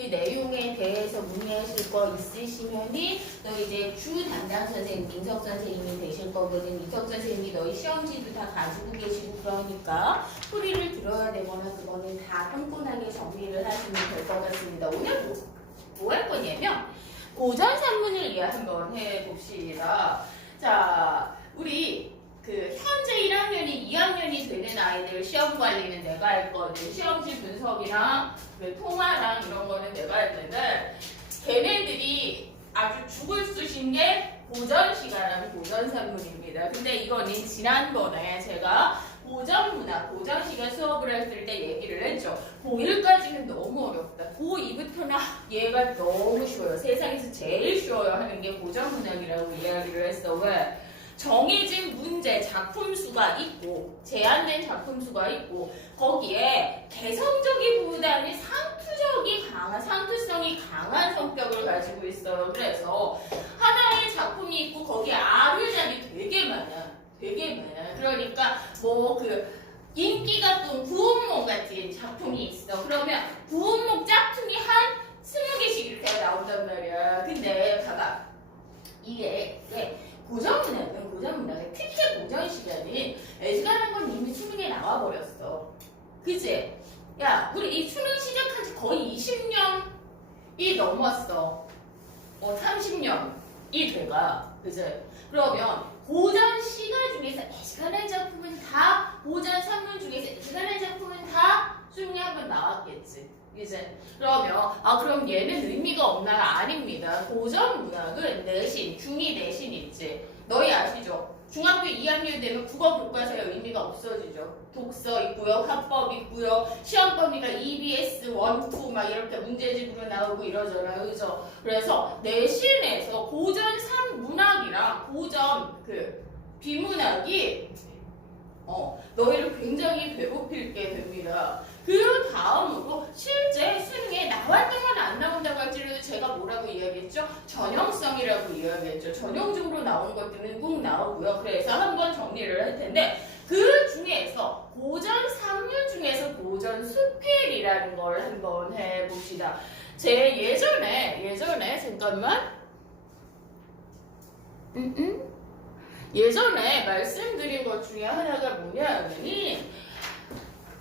그 내용에 대해서 문의하실 거 있으시면이 너 이제 주 담당 선생님 민석 선생님이 되실 거거든. 민석 선생님이 너희 시험지도 다 가지고 계시고 그러니까 소리를 들어야 되거나 그거는 다 꼼꼼하게 정리를 하시면 될 것 같습니다. 오늘 뭐 할 거냐면 고전 산문을 이해 한번 해봅시다. 자, 우리 그 현재 1학년이 2학년이 되는 아이들 시험 관리는 내가 할 거거든. 시험지 분석이랑 그 통화랑 이런 거는 내가 할 텐데 걔네들이 아주 죽을 쑤신 게 고전 시간하고 고전 산문입니다. 근데 이거는 지난번에 제가 고전 문화, 고전 시간 수업을 했을 때 얘기를 했죠. 고1까지는 너무 어렵다. 고2부터는 얘가 너무 쉬워요. 세상에서 제일 쉬워요 하는 게 고전 문학이라고 이야기를 했어. 왜? 정해진 문제, 작품 수가 있고 제한된 작품 수가 있고 거기에 개성적이보다는 상투성이 강한 성격을 가지고 있어요. 그래서 하나의 작품이 있고 거기에 아류작이 되게 많아. 그러니까 뭐 그 인기가 또 구운목 같은 작품이 있어. 그러면 구운목 짝퉁이 한 20개씩 이렇게 나온단 말이야. 근데 봐봐. 이게 고전 문학의 특히 고전 시간은 애지간한 건 이미 수능에 나와버렸어. 그치? 야, 우리 이 수능 시작한 지 거의 20년이 넘었어. 30년이 돼가. 그치? 그러면 고전 시간 중에서 애지간한 작품은 다, 고전 산문 중에서 애지간한 작품은 다 수능에 한번 나왔겠지. 이제 그러면 그럼 얘는 의미가 없나요? 아닙니다. 고전 문학은 내신, 중2 내신 있지. 너희 아시죠? 중학교 2학년 되면 국어 교과서의 의미가 없어지죠. 독서 있고요, 화법 있고요, 시험 범위가 EBS 1, 2 막 이렇게 문제집으로 나오고 이러잖아요. 그죠? 그래서 내신에서 고전 산문학이랑 고전 비문학이 너희를 굉장히 괴롭힐게 됩니다. 그 다음으로 실제 수능에 나왔던 건 안 나온다고 할지라도 제가 뭐라고 이야기했죠? 전형성이라고 이야기했죠. 전형적으로 나오는 것들은 꼭 나오고요. 그래서 한번 정리를 할 텐데 그 중에서 고전 산문 중에서 고전 수필이라는 걸 한번 해봅시다. 제 예전에 잠깐만 예전에 말씀드린 것 중에 하나가 뭐냐면이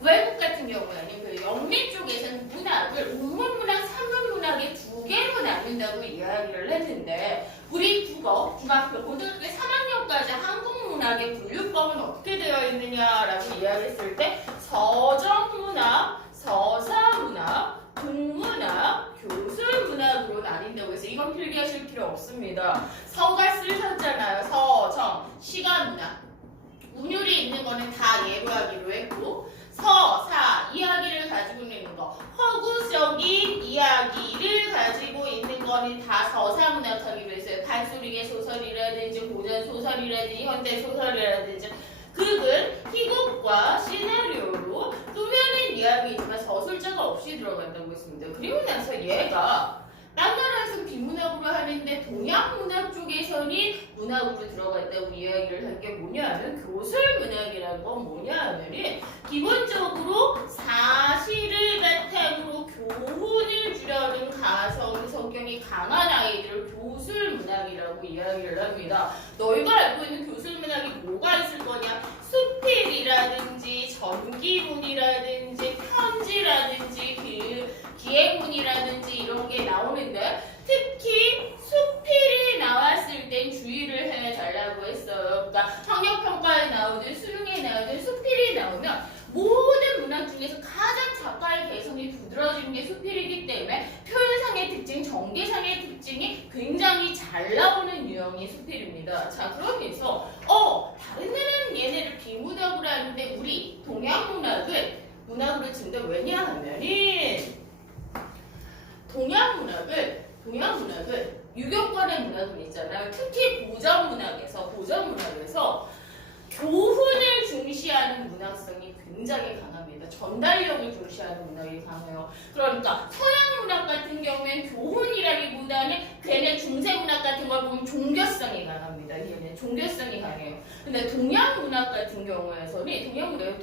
외국 같은 경우에는 그 영미 쪽에서는 문학을 우문문학, 산문문학의 두 개로 나눈다고 이야기를 했는데 우리 국어, 중학교, 고등학교 3학년까지 한국문학의 분류법은 어떻게 되어 있느냐라고 이야기했을 때 서정문학, 서사문학, 국문학, 교술문학으로 나뉜다고 해서 이건 필기하실 필요 없습니다. 서가 쓰셨잖아요. 서정, 시간문학. 운율이 있는 거는 다 예로 하기로 했고 서사, 이야기를 가지고 있는 거, 허구적인 이야기를 가지고 있는 거는 다 서사문학하기로 했어요. 판소리계 소설이라든지 고전소설이라든지 현대소설이라든지 극은 희곡과 시나리오로 꾸며낸 이야기이지만 서술자가 없이 들어간다고 했습니다. 그리고 나서 얘가 딴 나라에서 비문학으로 하는데 동양문학 쪽에서는 문학으로 들어갔다고 이야기를 한 게 뭐냐면 교술문학이라는 건 뭐냐면은 기본적으로 사실을 바탕으로 교훈을 주려는 가성 성격이 강한 아이들을 교술문학이라고 이야기를 합니다. 너희가 알고 있는 교술문학이 뭐가 있을 거냐? 수필이라든지 전기문이라든지 편지라든지 기행문이라든지 이런 게 나오는데 특히 수필이 나왔을 땐 주의를 해달라고 했어요. 그러니까 학력평가에 나오든 수능에 나오든 수필이 나오면 모든 문학 중에서 가장 작가의 개성이 두드러지는 게 수필이기 때문에 표현상의 특징, 전개상의 특징이 굉장히 잘 나오는 유형이 수필입니다. 자, 그러면서 다른 나라는 얘네를 비문학으로 하는데 우리 동양문학은 문학으로 친다. 왜냐하면은 동양문학은 유교권의 문학은 있잖아요. 특히 고전문학에서 교훈을 중시하는 문학성이 굉장히 강합니다. 전달력을 중시하는 문학이 강해요. 그러니까 서양 문학 같은 경우엔 교훈이라기보다는 걔네 중세 문학 같은 걸 보면 종교성이 강합니다. 얘네 종교성이 강해요. 근데 동양 문학 같은 경우에서는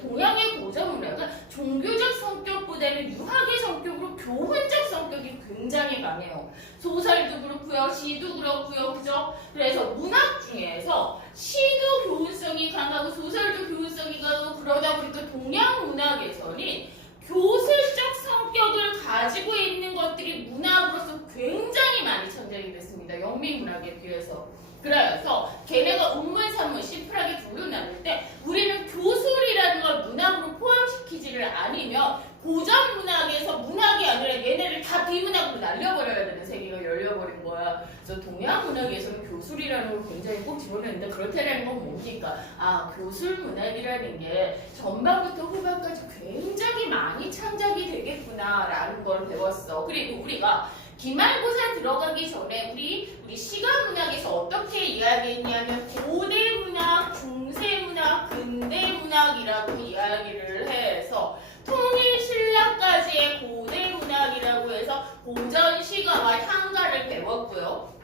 동양의 고전 문학은 종교적 성격보다는 유학의 성격으로 교훈적 성격이 굉장히 강해요. 소설도 그렇고요, 시도 그렇고요, 그죠? 그래서 문학 중에서 시도 교훈성이 강하고 소설도 교훈성이 강하고 그러다 보니까 동양 문학에서는 교술적 성격을 가지고 있는 것들이 문학으로서 굉장히 많이 천장이 됐습니다. 영미 문학에 비해서. 그래서 걔네가 운문, 산문, 심플하게 둘로 나눌 때 우리는 교술이라는 걸 문학으로 포함시키지를 않으면 고전 문학에서 문학이 아니라 얘네를 다 비문학으로 날려버려야 되는 세계가 열려버린 거야. 그래서 동양 문학에서는 교술이라는 걸 굉장히 꼭 집어넣는데 그렇다는 건 뭡니까? 아, 교술 문학이라는 게 전반부터 후반까지 굉장히 많이 창작이 되겠구나라는 걸 배웠어. 그리고 우리가 기말고사 들어가기 전에 우리 시간문학에서 어떻게 이야기했냐면 고대문학, 중세문학, 근대문학이라고 이야기를 해서 통일신라까지의 고대문학이라고 해서 고전 시가와 향가를 배웠고요.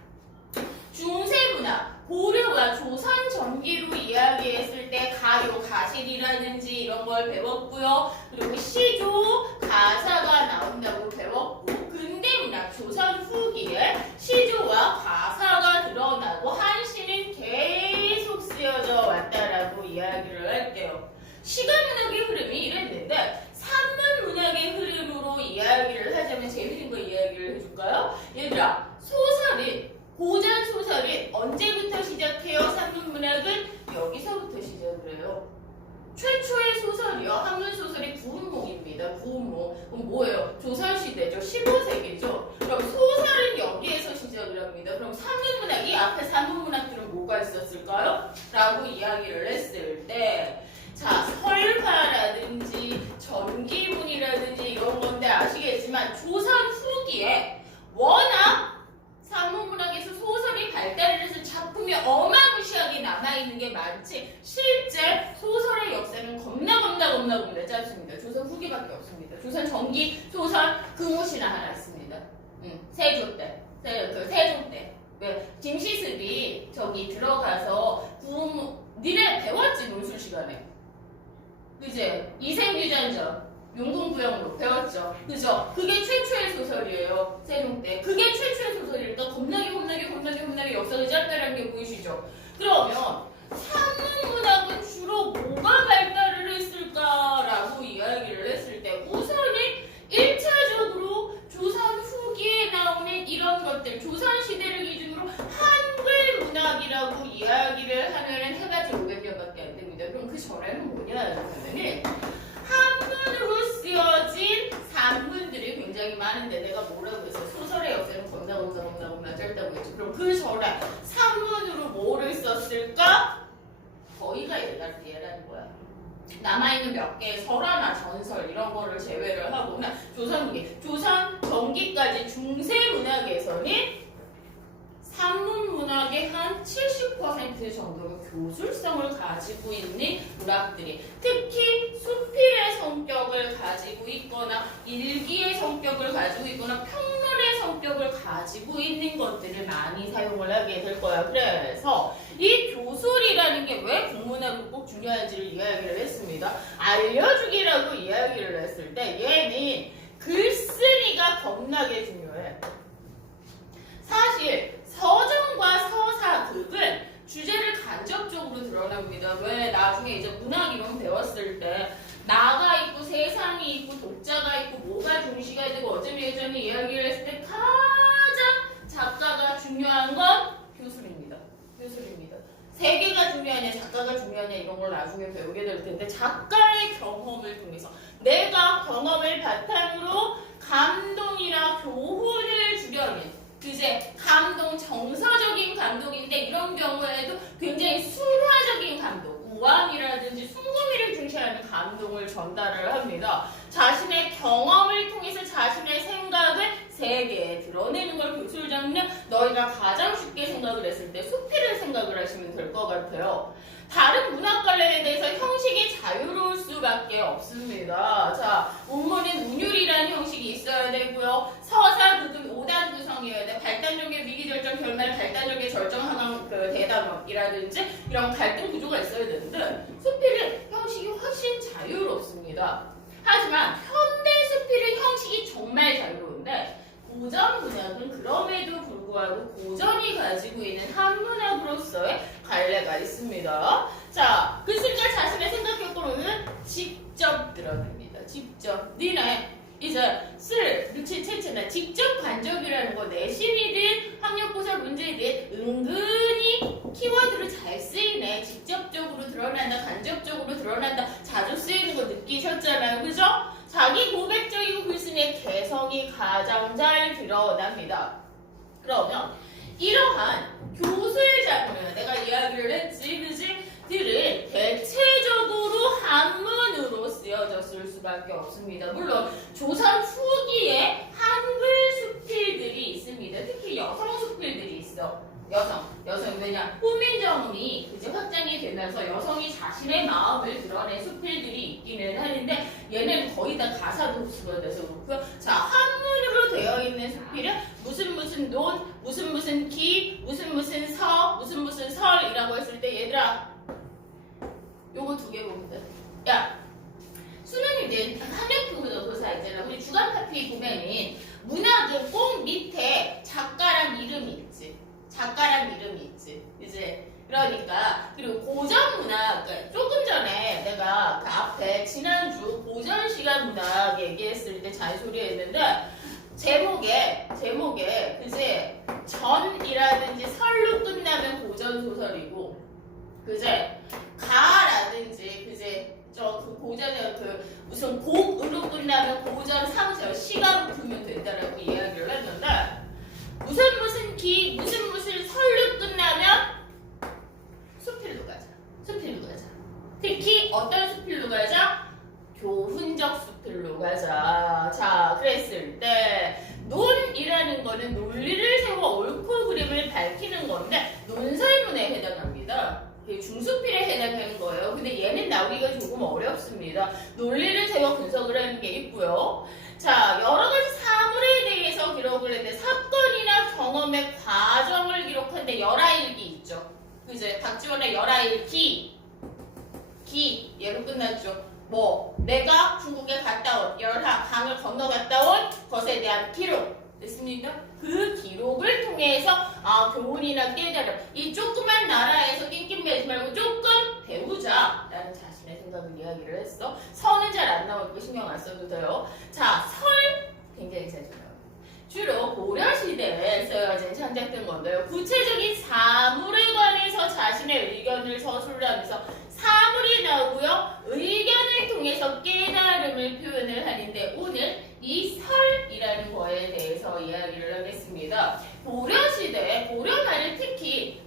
중세문학, 고려와 조선 전기로 이야기했을 때 가요, 가실이라든지 이런 걸 배웠고요. 그리고 시조, 가사가 나온다고 배웠고, 근대문학, 조선 후기에 시조와 가사가 드러나고 한시는 계속 쓰여져 왔다라고 이야기를 할게요. 시간문학의 흐름이 이랬는데 산문문학의 흐름으로 이야기를 하자면 재밌는 거 이야기를 해줄까요? 얘들아, 고전 소설이 언제부터 시작해요? 산문문학은 여기서부터 시작을 해요. 최초의 소설이요. 한문소설이 구운몽입니다. 구운몽. 그럼 뭐예요? 조선시대죠. 15세기죠. 그럼 소설은 여기에서 시작을 합니다. 그럼 산문문학, 이 앞에 산문문학들은 뭐가 있었을까요? 라고 이야기를 했을 때 자, 설화라든지 전기문이라든지 이런 건데 아시겠지만 조선 후기에 워낙 산문문학에서 소설이 발달을 해서 작품이 어마무시하게 남아있는 게 많지 실제 소설의 역사는 겁나 짧습니다. 조선 후기밖에 없습니다. 조선 전기 소설 금오시나 하나 있습니다. 세조 때. 세종 때. 왜? 김시습이 저기 들어가서 니네 배웠지 논술 시간에. 그제? 이생규전전. 용궁부영으로 배웠죠. 그죠? 그게 최초의 소설이에요. 세종 때. 그게 최초의 소설이니까 겁나게 역사가 짧다라는 게 보이시죠? 그러면 산문문학은 주로 뭐가 발달을 했을까라고 이야기를 했을 때 우선은 1차적으로 조선 후기에 나오는 이런 것들, 조선시대를 기준으로 한글 문학이라고 이야기를 하면은 해봤자 500년밖에 안 됩니다. 그럼 그 전에는 뭐냐 하면은 한문으로 쓰여진 산문들이 굉장히 많은데 내가 뭐라고 했어? 소설의 역사는 겁나 짧다고 했죠. 그럼 그 전에 산문으로 뭐를 썼을까? 거의가 얘라는 거야. 남아있는 몇 개, 설화나 전설 이런 거를 제외를 하고는 조선 전기까지 중세문학에서는 산문문학의 한 70% 정도의 교술성을 가지고 있는 문학들이 특히 수필의 성격을 가지고 있거나 일기의 성격을 가지고 있거나 평론의 성격을 가지고 있는 것들을 많이 사용을 하게 될 거야. 그래서 이 교술이라는 게 왜 국문학으로 꼭 중요한지를 이야기를 했습니다. 알려주기라고 이야기를 했을 때 얘는 글쓰기가 겁나게 중요해. 사실 서정과 서사극은 주제를 간접적으로 드러납니다. 왜? 나중에 이제 문학 이론 배웠을 때 나가 있고 세상이 있고 독자가 있고 뭐가 중시가 되고 어쩌면 예전에 이야기를 했을 때 가장 작가가 중요한 건 교술입니다. 세계가 중요하냐 작가가 중요하냐 이런 걸 나중에 배우게 될 텐데 작가의 경험을 통해서 내가 경험을 바탕으로 감동이나 교훈을 주려는 그제 감동, 정서적인 감동인데 이런 경우에도 굉장히 순화적인 감동, 우암이라든지 순구미를 중시하는 감동을 전달을 합니다. 자신의 경험을 통해서 자신의 생각을 세계에 드러내는 걸 교술 장르 너희가 가장 쉽게 생각을 했을 때 수필을 생각을 하시면 될 것 같아요. 다른 문학 관련에 대해서 형식이 자유로울수록 수밖에 없습니다. 자, 문문은 문율이라는 형식이 있어야 되고요. 서사, 구금, 오단 구성이어야 돼. 발단적의 위기절정, 결말, 발단적의 절정하강, 대담이라든지 이런 갈등 구조가 있어야 되는데 수필은 형식이 훨씬 자유롭습니다. 하지만 현대 수필은 형식이 정말 자유로운데 고전 문학은 그럼에도 불구하고 고전이 가지고 있는 한문학으로서의 갈래가 있습니다. 자, 글쓰기가 자신의 생각 효과로는 직접 드러냅니다. 직접. 니네 이제 채채나 직접 간접이라는 거 내신이든 학력고사 문제든 은근히 키워드로 잘 쓰이네. 직접적으로 드러난다, 간접적으로 드러난다, 자주 쓰이는 거 느끼셨잖아요. 그죠? 자기 고백적이고 글쓰기의 개성이 가장 잘 드러납니다. 그러면 이러한 교수의 작품, 내가 이야기를 했지, 그지? 들은 대체적으로 한문으로 쓰여졌을 수밖에 없습니다. 물론 조선 후기에 한글 수필들이 있습니다. 특히 여성 수필들이 있어. 여성 왜냐? 후민정음이 이제 확장이 되면서 여성이 자신의 마음을 드러낸 수필들이 있기는 하는데 얘는 거의 다 가사 도수가 돼서 그렇고요. 자, 한문으로 되어 있는 수필은 무슨 논, 무슨 기, 무슨 서, 무슨 설이라고 했을 때 얘들아 요거 두 개 보면 돼. 야, 수능이든 한국교사 있잖아. 우리 주간 파피 보면은 문학은 꼭 밑에 작가랑 이름이 있지. 이제 그러니까 그리고 고전 문학 조금 전에 내가 그 앞에 지난주 고전 시간 문학 얘기했을 때 잔소리했는데 제목에 그제 전이라든지 설로 끝나면 고전 소설이고 그제 가라든지 그제 그 고전의 무슨 곡으로 끝나면 고전 상설 시가로 풀면 된다라고 이야기를 했는데 무슨 기 무슨 설로 끝나면 수필로 가자. 특히 어떤 수필로 가자? 교훈적 수필로 가자. 자, 그랬을 때 논이라는 거는 논리를 세워 옳고 그름을 밝히는 건데 논설문에 해당합니다. 중수필에 해당하는 거예요. 근데 얘는 나오기가 조금 어렵습니다. 논리를 세워 분석을 하는 게 있고요. 자, 여러 가지 사물에 대해서 기록을 했는데 사건이나 경험의 과정을 기록하는데 열하일기 있죠. 그제 박지원의 열하일기 얘로 끝났죠. 뭐 내가 중국에 갔다 온 열하 강을 건너갔다 온 것에 대한 기록 됐습니까? 그 기록을 통해서 교훈이나 깨달음 이 조그만 나라에서 낑낑매지 말고 조금 배우자라는 자신의 생각을 이야기를 했어. 선은 잘 안 나오니까 신경 안 써도 돼요. 자, 설 굉장히 잘 나와요. 주로 고려시대에 써여진 창작된 건데요. 구체적인 사물에 관해서 자신의 의견을 서술하면서 사물이 나오고요. 의견을 통해서 깨달음을 표현을 하는데 오늘 이 설이라는 거에 대해서 이야기를 하겠습니다. 고려시대, 고려말을 특히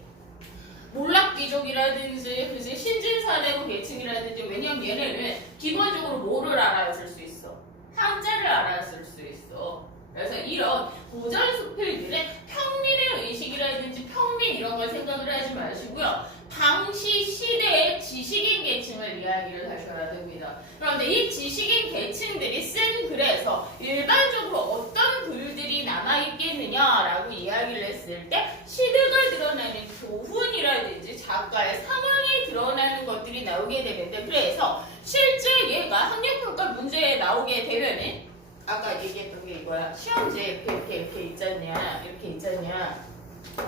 몰락귀족이라든지 그지 신진사대부 계층이라든지 왜냐면 얘네는 기본적으로 뭐를 알아쓸 수 있어? 한자를 알아쓸 수 있어. 그래서 이런 고전 수필들의 평민의 의식이라든지 평민 이런 걸 생각을 하지 마시고요. 당시 시대의 지식인 계층을 이야기를 하셔야 됩니다. 그런데 이 지식인 계층들이 쓴 글에서 일반적으로 어떤 글들이 남아있겠느냐라고 이야기를 했을 때 시대가 드러나는 교훈이라든지 작가의 상황이 드러나는 것들이 나오게 되는데 그래서 실제 얘가 학력평가 문제에 나오게 되면은 아까 얘기했던 게 이거야. 시험지에 이렇게 있잖냐.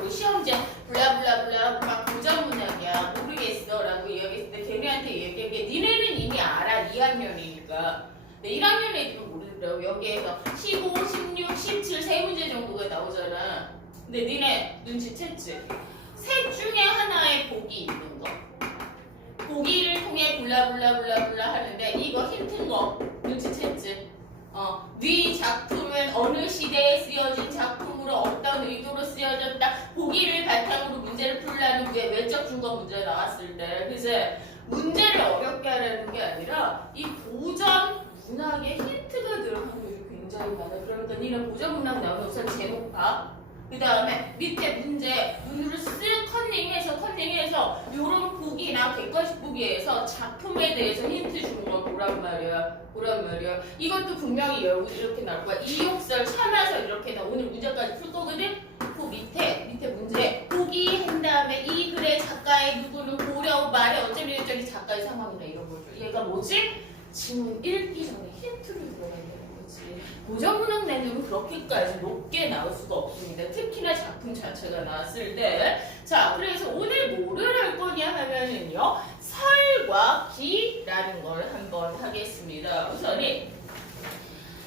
우리 시험지에 블라블라블라 막 고전 문학이야. 모르겠어. 라고 이야기했을 때 걔네한테 얘기한 게 니네는 이미 알아. 2학년이니까. 근데 1학년 애들은 모르더라고. 여기에서 15, 16, 17 세 문제 정도가 나오잖아. 근데 니네 눈치챘지? 셋 중에 하나에 복이 있는 거. 보기를 통해 블라블라블라블라 하는데 이거 힌트인 거 눈치챘지? 네 작품은 어느 시대에 쓰여진 작품으로 어떤 의도로 쓰여졌다. 보기를 바탕으로 문제를 풀라는 게 외적 준거 문제 나왔을 때 그래서 문제를 어렵게 하려는 게 아니라 이 고전 문학의 힌트가 들어간 것이 굉장히 많아. 그러니까 니는 고전 문학 나오면 우선 제목 봐. 그 다음에 밑에 문제 눈으로 쓱 컨닝해서 요런 보기 보기나 객관식 보기에서 작품에 대해서 힌트 주는 거 보란 말이야. 이것도 분명히 이렇게 나올 거야. 이욕설 참아서 이렇게 나 오늘 문제까지 풀 거거든. 그 밑에 문제 보기 한 다음에 이 글의 작가의 누구는 고려 말에 어쩌니 작가의 상황이나 이런 거죠. 얘가 뭐지? 지문 읽기 전에 힌트를 들어야 되는 거지. 고전문학 난이도는 그렇게까지 높게 나올 수가 없습니다. 특히나 작품 자체가 나왔을 때. 자, 그래서 오늘 뭐를 할 거냐 하면은요, 설과 기라는 걸 한번 하겠습니다. 우선은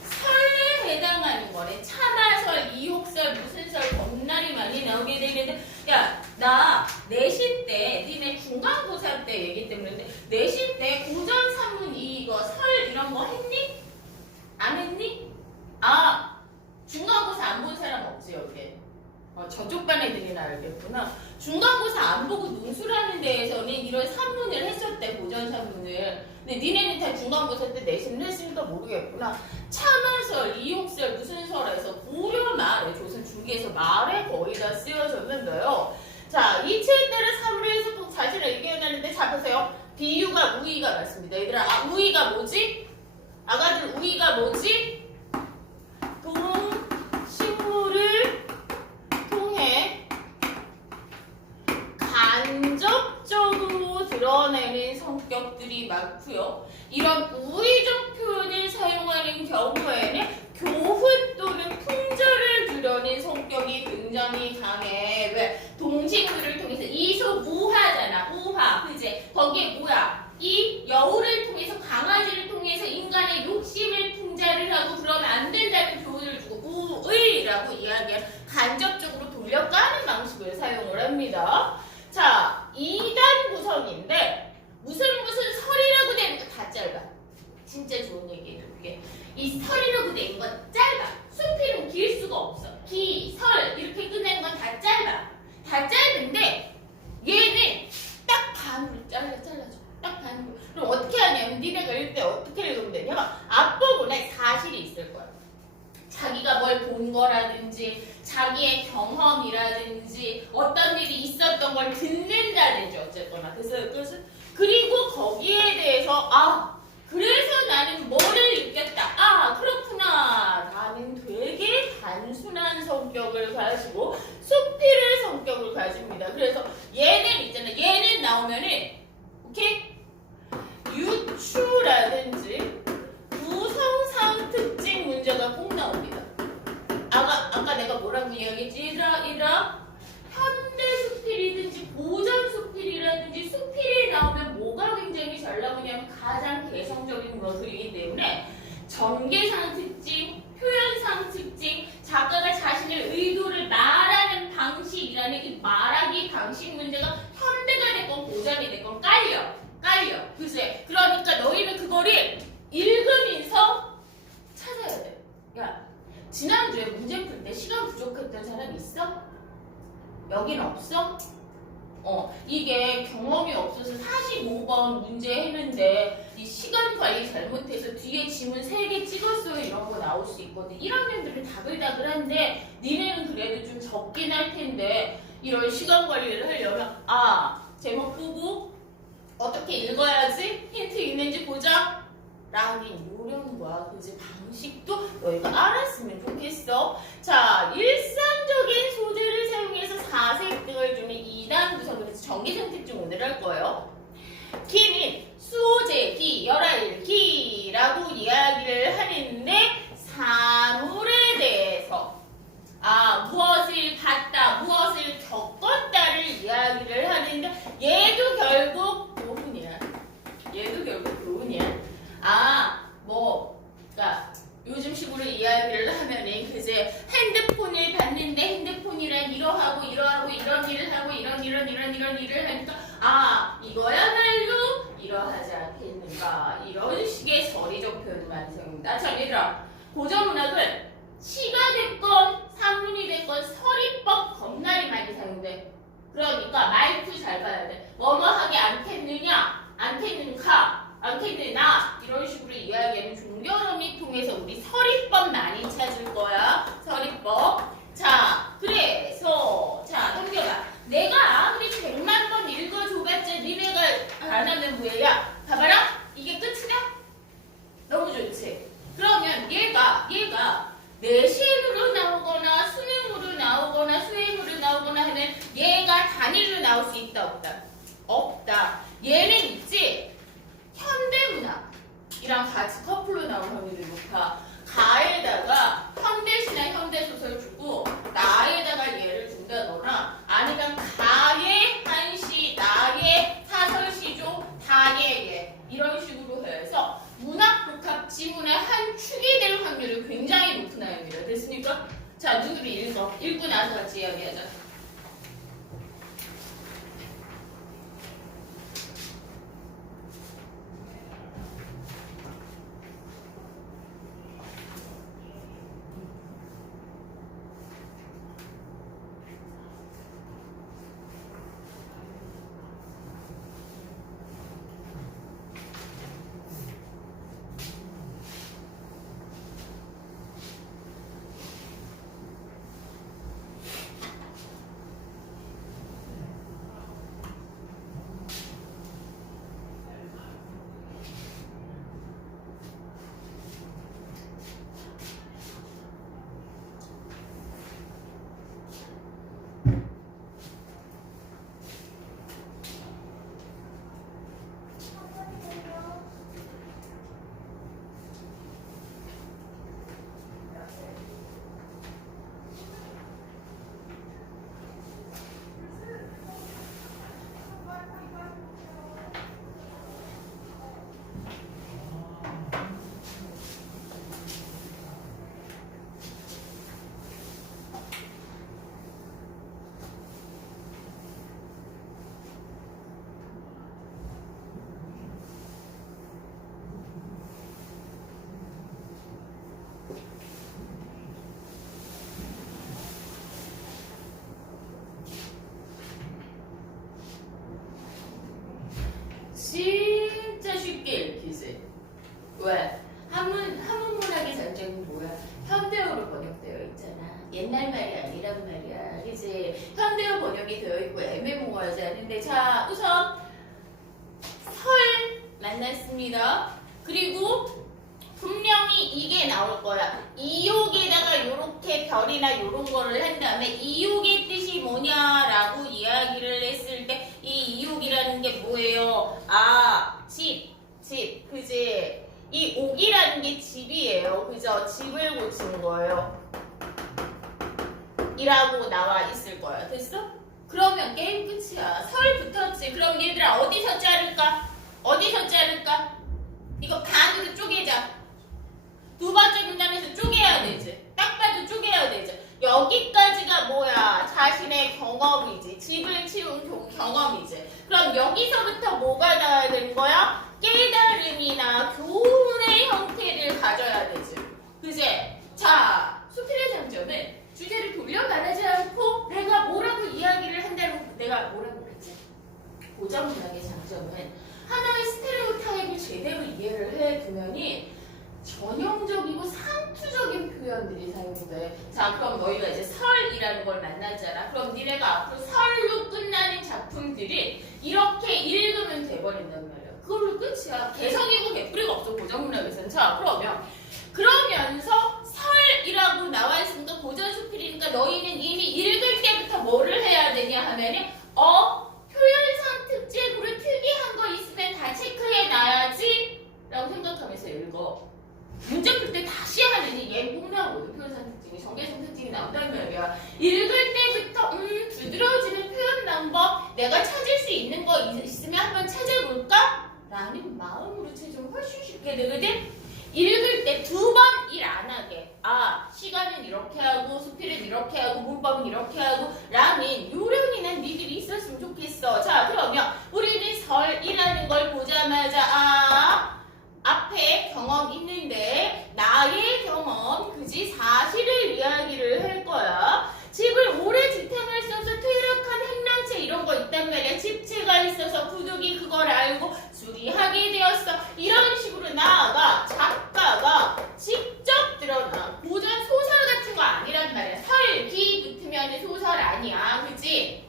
설에 해당하는 거는 참아설, 이욕설, 무슨 설 겁나리 많이 나오게 되는데, 야, 나 내신 때, 니네 중간고사 때 얘기 때문에 내신 때 고전 산문 이거 설 이런 거 했니? 안 했니? 아, 중간고사 안 본 사람 없지 여기. 저쪽 반 애들이나 알겠구나. 중간고사 안 보고 논술하는 데에서는 이런 산문을 했었대, 고전 산문을. 근데 니네는 다 중간고사 때 내신을 했으니까 모르겠구나. 참아설, 이욕설, 무슨 설에서 고려 말에 조선 중기에서 말에 거의 다 쓰여졌는데요. 자, 이 책에 따라 사물에서 꼭 자신을 얘기해내는데 자 보세요. 비유가 우의가 맞습니다. 얘들아, 우의가 뭐지? 아가들 우의가 뭐지? 식물을 통해 간접적으로 드러내는 성격들이 많고요. 이런 우의적 표현을 사용하는 경우에는 교훈 또는 풍자를 드러낸 성격이 굉장히 강해. 왜? 동식물을 통해서 이소무하잖아. 우화, 그지? 거기에 뭐야? 이 여우를 통해서, 강아지를 통해서 인간의 욕심을 풍자를 하고 그러면 안 된다는 교훈을 주고 우의라고 이야기해 간접적으로 돌려까는 방식을 사용을 합니다. 자, 2단 구성인데 무슨 설이라고 되는 거 다 짧아. 진짜 좋은 얘기예요. 그게 이 설이라고 된 건 짧아. 수필은 길 수가 없어. 기, 설 이렇게 끝내는 건 다 짧아. 다 짧은데 얘는 딱 반으로 잘라줘. 딱 반으로. 그럼 어떻게 하냐면 니네가 읽을 때 어떻게 읽으면 되냐면 앞부분에 사실이 있을 거야. 자기가 뭘 본 거라든지 자기의 경험이라든지 어떤 일이 있었던 걸 듣는다든지 어쨌거나 그리고 거기에 대해서 그래서 나는 뭐를 느꼈다. 그렇구나. 나는 되게 단순한 성격을 가지고 수필의 성격을 가집니다. 그래서 얘는 있잖아. 얘는 나오면은 오케이? 유추라든지 구성상 특징 문제가 꼭 나옵니다. 아까 내가 뭐라고 이야기했지? 얘들아 현대 수필이든지 고전 수필이라든지 수필이 나오면 뭐가 굉장히 잘 나오냐면 가장 개성적인 것이기 때문에 전개상 특징, 표현상 특징, 작가가 자신의 의도를 말하는 방식이라는 이 말하기 방식 문제가 현대가 됐건 고전이 됐건 깔려. 글쎄, 그러니까 너희는 그거를 읽으면서 찾아야 돼. 야, 지난주에 문제 풀 때 시간 부족했던 사람 있어? 여기는 없어? 이게 경험이 없어서 45번 문제 했는데 이 시간 관리 잘못해서 뒤에 지문 3개 찍었어요 이런 거 나올 수 있거든. 1학년들은 다글다글한데 니네는 그래도 좀 적긴 할 텐데 이런 시간 관리를 하려면 제목 보고 어떻게 읽어야지 힌트 있는지 보자 라는 요령과 그지 방식도 너희가 알았으면 좋겠어. 자, 일상적인 소재를 사용해서 사색등을 주는 2단 구성에서 전개성 특징 오늘 할 거예요. 기는 소재, 기, 열할, 기라고 이야기를 하는데 사물에 대해서 무엇을 봤다, 무엇을 겪었다를 이야기를 하는데 얘도 결국 교훈이야. 그러니까 요즘 식으로 이야기를 하면은 그제 핸드폰을 봤는데 핸드폰이란 이러하고 이런 일을 하고 이런 일을 하니까 이거야말로 이러하지 않겠는가 이런 식의 설의적 표현을 많이 사용합니다. 자, 얘들아, 고전문학은 시가 됐건 산문이 됐건 설의법 겁나게 많이 사용돼. 그러니까 말투 잘 봐야 돼. 뭐뭐 하지 않겠느냐, 않겠는가, 않겠느나 이런 식으로 이야기하는 종결어미 통해서 우리 설의법 많이 찾을 거야. 설의법. 자, 그래서 자 넘겨봐. 내가 아무리 100만 번 읽어줘봤자 니네가 됐습니까? 자, 누구리 읽어. 읽고 나서 같이 이야기하자. 진짜 쉽게 읽히지. 왜? 한문문학의 장점이 뭐야? 현대어로 번역되어 있잖아. 옛날 말이 아니란 말이야. 그치? 현대어 번역이 되어 있고 애매모호하지 않은데, 자, 우선 설 만났습니다. 그리고 분명히 이게 나올 거야. 이욕에다가 요렇게 별이나 요런 거를 한 다음에 이욕의 뜻이 뭐냐라고 이야기를 했을 때 이 이욕이라는 게 뭐예요? 아, 집, 그지? 이 옥이라는 게 집이에요. 그죠? 집을 고치는 거예요. 이라고 나와 있을 거야. 됐어? 그러면 게임 끝이야. 설 붙었지. 그럼 얘들아 어디서 자를까? 이거 반으로 쪼개자. 두 번째 문단에서 쪼개야 되지. 딱 봐도 쪼개야 되지. 여기까지가 뭐야? 자신의 경험이지. 집을 치운 경험이지. 그럼 여기서부터 뭐가 나와야 되는 거야? 깨달음이나 교훈의 형태를 가져야 되지. 그제? 자, 수필의 장점은 주제를 돌려 말하지 않고 내가 뭐라고 이야기를 한다는, 내가 뭐라고 그랬지? 고전문학의 장점은 하나의 스테레오타입을 제대로 이해를 해두면이 전형적이고 상투적인 표현들이 사용돼. 자, 그럼 너희가 이제 설이라는 걸 만났잖아. 그럼 니네가 앞으로 설로 끝나는 작품들이 이렇게 읽으면 돼버린단 말이야. 그걸로 끝이야. 개성이고 개뿌리가 없어, 고전문학에서는. 자, 그러면서 설이라고 나와 있으니까 고전 수필이니까 너희는 이미 읽을 때부터 뭐를 해야 되냐 하면은 표현상 특징으로 특이한 거 있으면 다 체크해 놔야지 라고 생각하면서 읽어. 문제 풀 때 다시 하느니 얘 꼭 나오거든. 표현상 특징이, 정개성 특징이 나온단 말이야. 읽을 때부터 두드러지는 표현 방법, 내가 찾을 수 있는 거 있으면 한번 찾아볼까? 라는 마음으로 찾으면 훨씬 쉽게 되거든. 읽을 때 두 번 일 안 하게. 아, 시간은 이렇게 하고 수필은 이렇게 하고 문법은 이렇게 하고 라는 요령이나 니들이 있었으면 좋겠어. 자, 그러면 우리는 설이라는 걸 보자마자 앞에 경험 있는데 나의 경험, 그지? 사실을 이야기를 할 거야. 집을 오래 지탱할 수 없어 퇴락한 행랑채 이런 거 있단 말이야. 집채가 있어서 부득이 그걸 알고 수리하게 되었어. 이런 식으로 나아가 작가가 직접 드러나. 고전 소설 같은 거 아니란 말이야. 설기 붙으면 소설 아니야. 그지?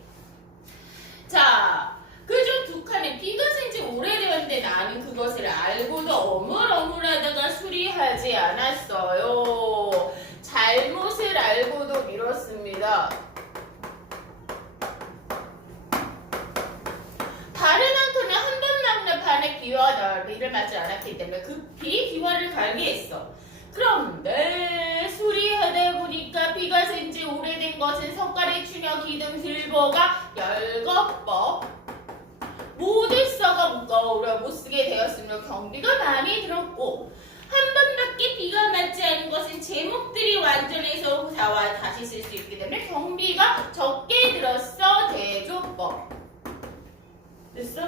자, 그중 두 칸에 비가 센 지 오래되었는데 나는 그것을 알고도 어물어물하다가 수리하지 않았어요. 잘못을 알고도 미뤘습니다. 다른 한편은 한 번 남는 판에 비와 나비를 맞지 않았기 때문에 급히 비와를 갈게 했어. 그런데 수리하다 보니까 비가 센 지 오래된 것은 석가래 추녀 기둥 들보가 열겁법 모두 썩어 무거우려 못쓰게 되었으므로 경비가 많이 들었고 한 번밖에 비가 맞지 않은 것은 제목들이 완전해서 다시 쓸 수 있기 때문에 경비가 적게 들었어 대조법. 됐어?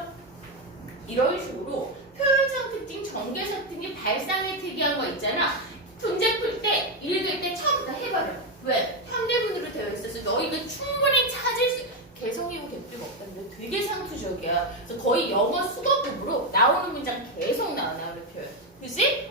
이런 식으로 표현상 특징, 전개사 특징, 발상의 특이한 거 있잖아. 문제 풀 때, 읽을 때 처음부터 해버려. 왜? 현대문으로 되어 있어서 너희가 충분히 찾을 수 개성이고 객비가 없다는데 되게 상투적이야. 그래서 거의 영어 수거급으로 나오는 문장 계속 나오는 표현. 그치?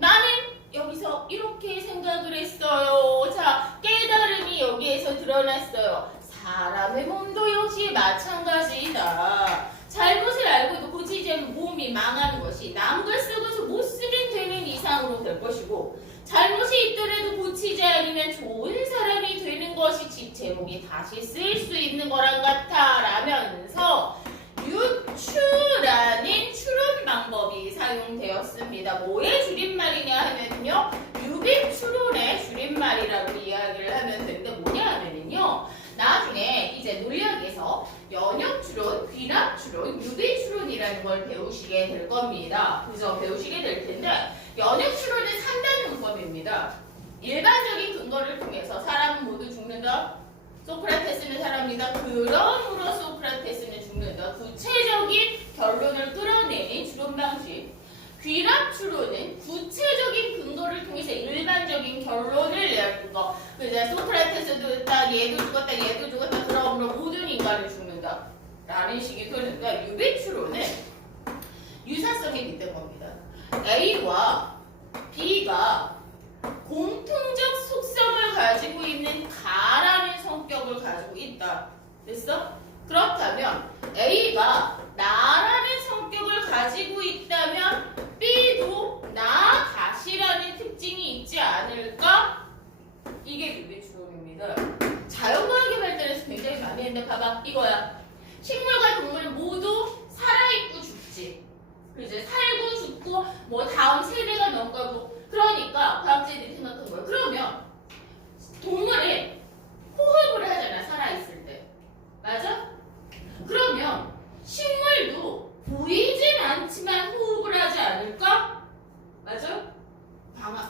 나는 여기서 이렇게 생각을 했어요. 자, 깨달음이 여기에서 드러났어요. 사람의 몸도 역시 마찬가지이다. 잘못을 알고도 고치지 않으면 몸이 망하는 것이 남과 썩어서 못 쓰면 되는 이상으로 될 것이고 잘못이 있더라도 고치지 않으면 좋은 사람이 되는 것이 집 제목이 다시 쓸 수 있는 거랑 같아 라면서 유추라는 추론 방법이 사용되었습니다. 뭐의 줄임말이냐 하면요. 유비추론의 줄임말이라고 이야기를 하면 되는데 뭐냐 하면요. 나중에 이제 논리학에서 연역추론, 귀납추론, 유비추론이라는 걸 배우시게 될 겁니다. 그죠? 배우시게 될 텐데 연역추론은 3단 문법입니다. 일반적인 근거를 통해서 사람은 모두 죽는다. 소크라테스는 사람이다. 그러므로 소크라테스는 죽는다. 구체적인 결론을 끌어내는 추론 방식. 귀납추론은 구체적인 근거를 통해서 일반적인 결론을 내는 거. 그래서 소크라테스도 죽었다, 얘도 죽었다, 얘도 죽었다. 그러므로 모든 인간을 죽는다. 라는 식이 되는데 유비추론은 유사성에 빗댄 겁니다. A와 B가 공통적 속성을 가지고 있는 가라는 성격을 가지고 있다. 됐어? 그렇다면 A가 나라는 성격을 가지고 있다면 B도 나 다시라는 특징이 있지 않을까? 이게 유비추론입니다. 자연과학의 발달에서 굉장히 많이 했는데 봐봐 이거야. 식물과 동물 모두 살아있고 죽지. 그지? 살고 죽고 뭐 다음 세대가 넘어가고 그러니까 과학자들이 생각한 거야. 그러면 동물은 호흡을 하잖아 살아있을 때. 맞아? 그러면 식물도 보이진 않지만 호흡을 하지 않을까? 맞아?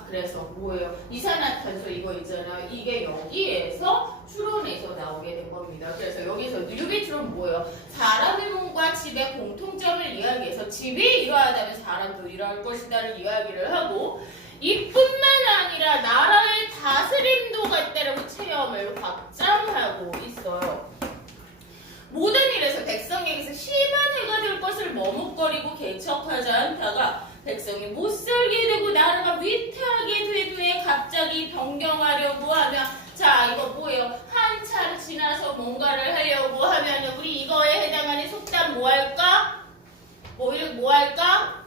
그래서 뭐예요? 이산화탄소 이거 있잖아. 이게 여기에서 추론에서 나오게 된 겁니다. 그래서 여기서 유비추론 뭐예요? 사람의 몸과 집의 공통점을 이야기해서 집이 이러하다면 사람도 이러할 것이다를 이야기를 하고 이뿐만 아니라 나라의 다스림도 같다라고 체험을 확장하고 있어요. 모든 일에서 백성에게서 심한 해가 될 것을 머뭇거리고 개척하지 않다가 백성이 못 살게 되고 나라가 위태하게 된 후에 갑자기 변경하려고 하면 자 이거 뭐예요? 한참 지나서 뭔가를 하려고 하면 우리 이거에 해당하는 속담 뭐 할까? 뭐 할까?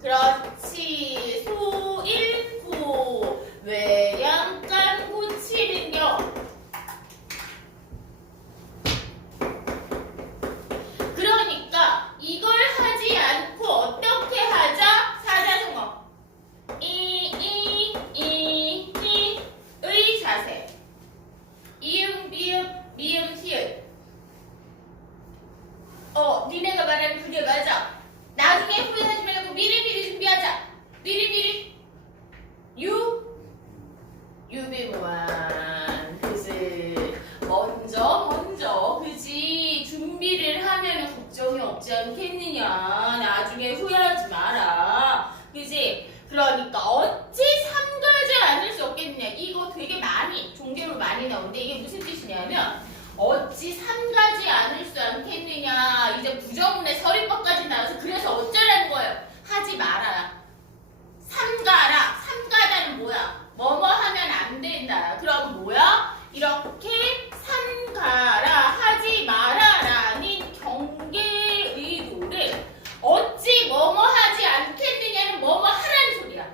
그렇지. 소 잃고 외양간 고치는요. 그러니까 이걸 하지 않고 어떻게 하자? 사자성어. 의 자세. 이응, 비읍, 미음, 히읗. 니네가 말하는 그게 맞아. 나중에 후회하지 말고 미리미리 준비하자. 미리미리. 유비무한. 그지. 먼저 그지. 준비를 하면 걱정이 없지 않겠느냐. 나중에 후회하지 마라. 그지. 그러니까 어찌 삼가지 않을 수 없겠느냐. 이거 되게 많이 종교로 많이 나오는데 이게 무슨 뜻이냐면 어찌 삼가지 않을 수 않겠느냐. 이제 부정문에 서리법까지 나와서 그래서 어쩌라는 거예요. 하지 말아라. 삼가라. 삼가다는 뭐야? 뭐뭐 하면 안 된다. 그럼 뭐야? 이렇게 삼가라. 하지 마라라는 경계 의도를 어찌 뭐뭐 하지 않겠느냐는 뭐뭐 하라는 소리야.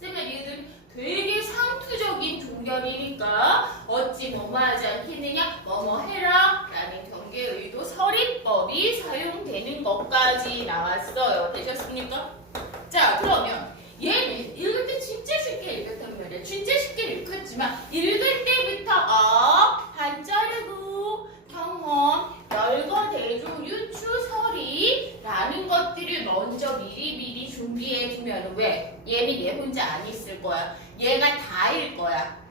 쌤은 얘들 되게 상투적인 종결이니까 어찌 뭐뭐 하지 않겠느냐 뭐뭐 해라 라는 경계 의도 서리법이 사용되는 것까지 나왔어요. 되셨습니까? 자 그러면 얘는 읽을 때 진짜 쉽게 읽었단 말이야. 진짜 쉽게 읽었지만 읽을 때부터 한자르고 경험, 열거, 대조, 유추, 서리라는 것들을 먼저 미리미리 준비해 두면 왜? 얘는 얘 혼자 안 있을 거야. 얘가 다일 거야.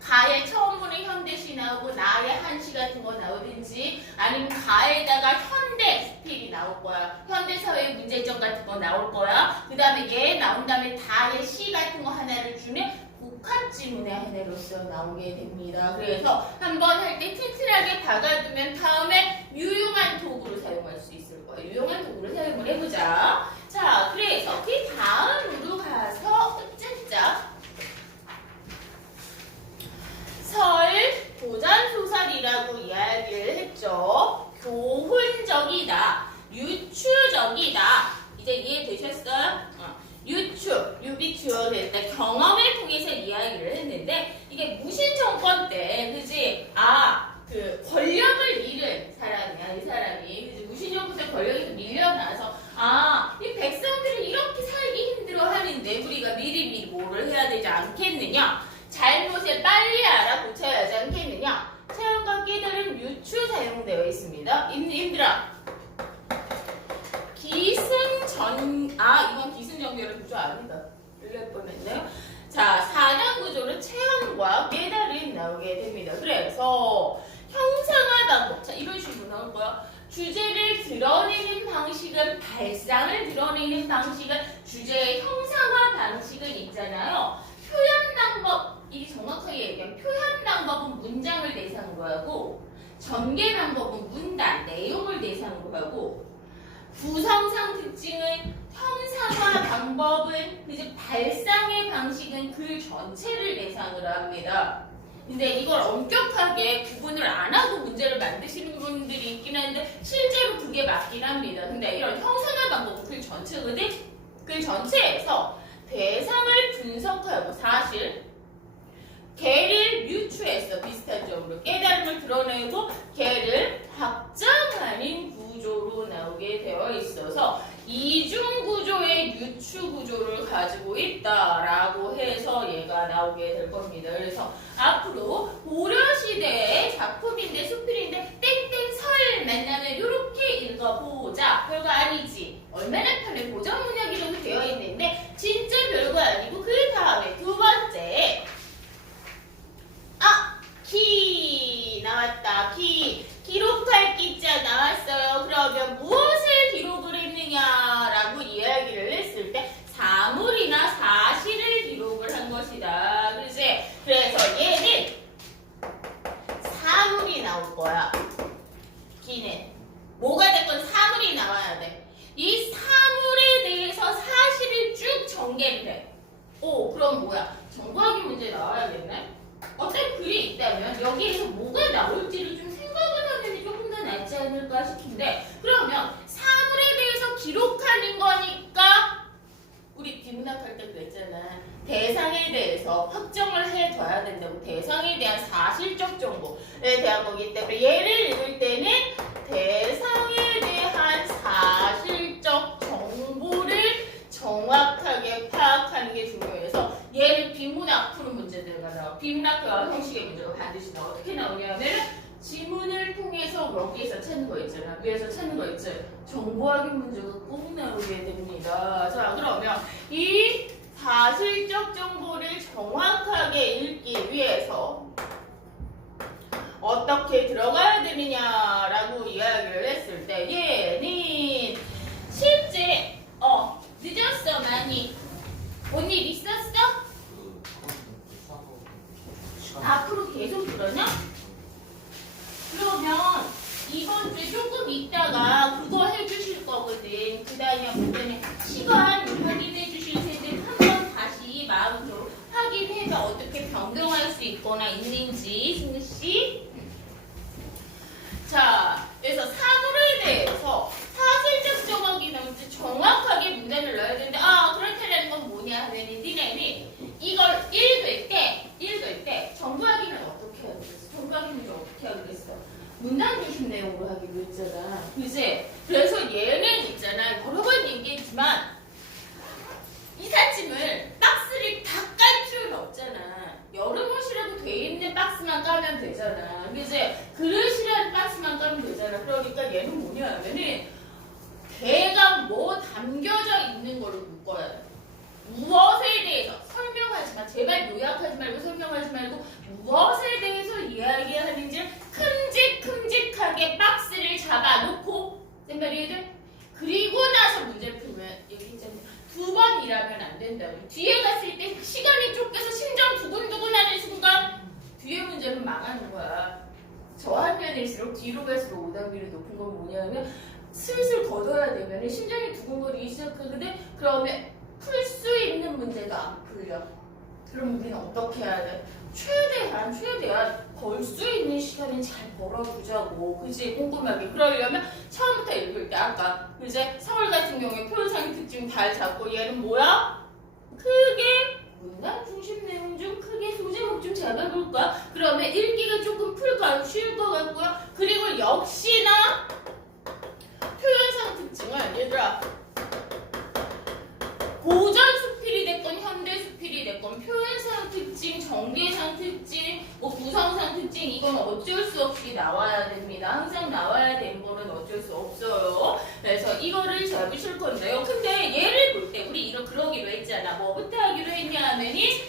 가에 처음 보는 현대시 나오고 나의 한시 같은 거 나오든지 아니면 가에다가 현대 스필이 나올 거야. 현대사회의 문제점 같은 거 나올 거야. 그 다음에 얘 나온 다음에 다의 시 같은 거 하나를 주면 복합 지문의 하나로서 나오게 됩니다. 그래서 한번 할 때 튼튼하게 박아두면 다음에 유용한 도구로 사용할 수 있을 거야. 유용한 도구로 사용을 해보자. 자, 그래서 그 다음으로 가서 짠짠 설 도전소설이라고 이야기를 했죠. 교훈적이다, 유추적이다. 이제 이해되셨어요? 유비추어 될 때 경험을 통해서 이야기를 했는데 이게 무신정권 때, 그지? 그 권력을 잃은 사람이야, 이 사람이. 그지? 무신정권 때 권력에서 밀려나서 이 백성들은 이렇게 살기 힘들어 하는데 우리가 미리미리 뭐를 해야 되지 않겠느냐? 잘못을 빨리 알아 고쳐야 하지 않겠느냐? 체험과 깨달은 유추 사용되어 있습니다. 임들아, 이건 기승전결의 구조 아니다. 이럴 뻔했네요. 자, 4단 구조는 체험과 깨달음 나오게 됩니다. 그래서 형상화 방법, 자, 이런 식으로 나올 거야. 주제를 드러내는 방식은, 발상을 드러내는 방식은 주제의 형상화 방식은 있잖아요. 표현 방법, 이게 정확하게 얘기하면 표현 방법은 문장을 대상으로 하고 전개 방법은 문단, 내용을 대상으로 하고 구성상 특징은 형상화 방법은 이제 발상의 방식은 글 전체를 대상으로 합니다. 근데 이걸 엄격하게 구분을 안 하고 문제를 만드시는 분들이 있긴 한데 실제로 그게 맞긴 합니다. 근데 이런 형상화 방법은 글 전체거든? 글 전체에서 대상을 분석하고 사실 걔를 유추해서 비슷한 점으로 깨달음을 드러내고 걔를 확장하는 구조로 나오게 되어 있어서 이중 구조의 유추 구조를 가지고 있다라고 해서 얘가 나오게 될 겁니다. 그래서 앞으로 고려시대의 작품인데 수필인데 땡땡 설 만나면 이렇게 읽어보자. 별거 아니지. 얼마나 편해. 고전문학이라고 되어 있는데 진짜 별거 아니고 그 다음에 두 번째 기 나왔다. 기록할 기자 나왔어요. 그러면 무엇을 기록을 했느냐라고 이야기를 했을 때 사물이나 사실을 기록을 한 것이다. 그렇지? 그래서 얘는 사물이 나올 거야. 기는 뭐가 됐건 사물이 나와야 돼. 이 사물에 대해서 사실을 쭉 전개를 해. 그럼 뭐야? 정보학의 문제 나와야겠네? 어떤 글이 있다면 여기에서 뭐가 나올지를 좀 생각을 하면 조금 더 낫지 않을까 싶은데, 그러면 사물에 대해서 기록하는 거니까 우리 비문학할 때 그랬잖아. 대상에 대해서 확정을 해둬야 된다고. 대상에 대한 사실적 정보에 대한 거기 때문에 얘를 읽을 때는 대상에 대한 사실적 정보를 정확하게 파악하는 게 중요해서 얘를 비문학 푸는 문제들가 나와. 비문학 형식의 문제가 반드시 나와. 어떻게 나오냐면 지문을 통해서 여기에서 찾는 거 있잖아. 위에서 찾는 거 있지. 정보학의 문제가 꼭 나오게 됩니다. 자, 그러면 이 사실적 정보를 정확하게 읽기 위해서 어떻게 들어가야 되느냐라고 이야기를 했을 때 얘는 실제 늦었어 많이. 뭔 일 있었어? 앞으로 계속 그러냐? 그러면 이번 주에 조금 있다가 그거 해주실 거거든. 그 다음에 문제는 시간 확인해 주실 텐데 한번 다시 마음으로 확인해서 어떻게 변경할 수 있거나 있는지 승우씨. 자, 그래서 사물에 대해서 사실적 정확이면 정확하게 문단을 넣어야 되는데 그렇다는 건 뭐냐 하면 니네는 이걸 읽을 때 정보하기는 어떻게 하겠어? 정보하기는 어떻게 하겠어? 문단 중심 내용으로 하기로 했잖아. 그지? 그래서 얘는 있잖아. 여러 번 얘기했지만 이삿짐을 박스를 다 깔 필요는 없잖아. 여러 곳이라도 돼 있는 박스만 까면 되잖아. 그지? 그릇이라는 박스만 까면 되잖아. 그러니까 얘는 뭐냐 하면은 대강 뭐 담겨져 있는 걸로 묶어야 돼. 무엇에 대해서 설명하지만 제발 요약하지 말고 설명하지 말고 무엇에 대해서 이야기하는지 큼직큼직하게 박스를 잡아놓고 쌤말이들 그리고 나서 문제를 풀면 여기 있잖아요. 2번 일하면 안 된다고. 뒤에 갔을 때 시간이 쫓겨서 심장 두근두근하는 순간 뒤에 문제는 망하는 거야. 저학년일수록 뒤로 갈수록 오답률이 높은 건 뭐냐면 슬슬 걷어야 되면 심장이 두근거리기 시작하거든. 그러면 풀 수 있는 문제가 안 풀려. 그럼 우리는 어떻게 해야 돼? 최대한 벌 수 있는 시간은 잘 벌어두자고. 그치? 꼼꼼하게. 그러려면 처음부터 읽을 때 아까 이제 서울 같은 경우에 표현상 특징 잘 잡고 얘는 뭐야? 크게 문장 중심 내용 중 크게 소제목 좀 잡아볼까? 그러면 읽기가 조금 쉬울 것 같고요. 그리고 역시나 표현상 특징을 얘들아 고전 수필이 됐건 현대 수필이 됐건 표현상 특징, 전개상 특징, 뭐 구성상 특징 이건 어쩔 수 없이 나와야 됩니다. 항상 나와야 되는 거는 어쩔 수 없어요. 그래서 이거를 잡으실 건데요. 근데 얘를 볼 때 우리 그러기로 했잖아. 뭐부터 하기로 했냐 하면이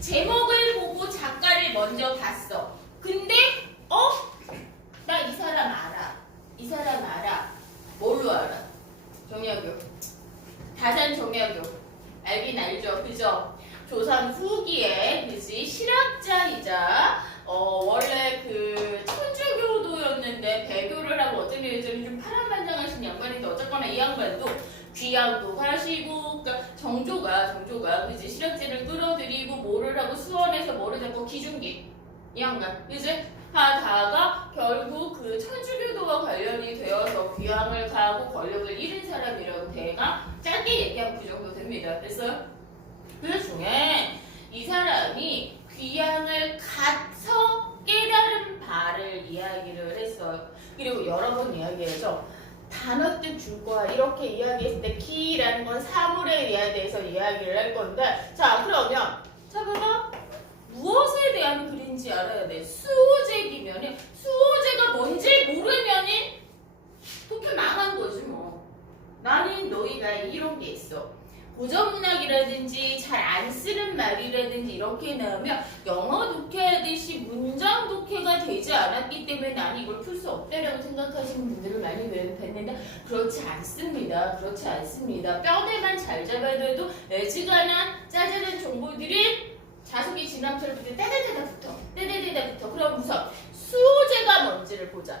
제목을 보고 작가를 먼저 봤어. 근데 나 이 사람 알아. 이 사람 알아. 뭘로 알아? 정약용. 다산 정약용. 알긴 알죠. 그죠? 조선 후기에 그지 실학자이자 원래 그 천주교도였는데 배교를 하고 어떤 일들은 좀 파란만장하신 양반인데 어쨌거나 이 양반도 귀향도 가시고 그러니까 정조가 그지 실학자를 끌어들이고 뭐를 하고 수원에서 뭐를 잡고 기중기 이 양반 그지 하다가 결국 그 천주교도와 관련이 되어서 귀향을 가고 권력을 잃은 사람이라고 대가 짧게 얘기하면 그 정도 됩니다. 그래서 그 중에 이 사람이 귀향을 가서 깨달은 바를 이야기를 했어요. 그리고 여러 번 이야기해서 단어 뜻 줄 거야. 이렇게 이야기했을 때 키라는 건 사물에 대해서 이야기를 할 건데 자 그러면 자 봐봐. 무엇에 대한 글인지 알아야 돼. 수호제기면은 수호제가 뭔지 모르면은 도쿄 망한 거지 뭐. 나는 너희가 이런 게 있어. 고전문학이라든지 잘 안 쓰는 말이라든지 이렇게 나오면 영어 독해하듯이 문장 독해가 되지 않았기 때문에 나는 이걸 풀 수 없다라고 생각하시는 분들을 많이 뵀는데 그렇지 않습니다. 그렇지 않습니다. 뼈대만 잘 잡아둬도 애지간한 짜잘한 정보들이 자석이 지남처럼 붙어 떼대대다 붙어. 그럼 우선 수호제가 뭔지를 보자.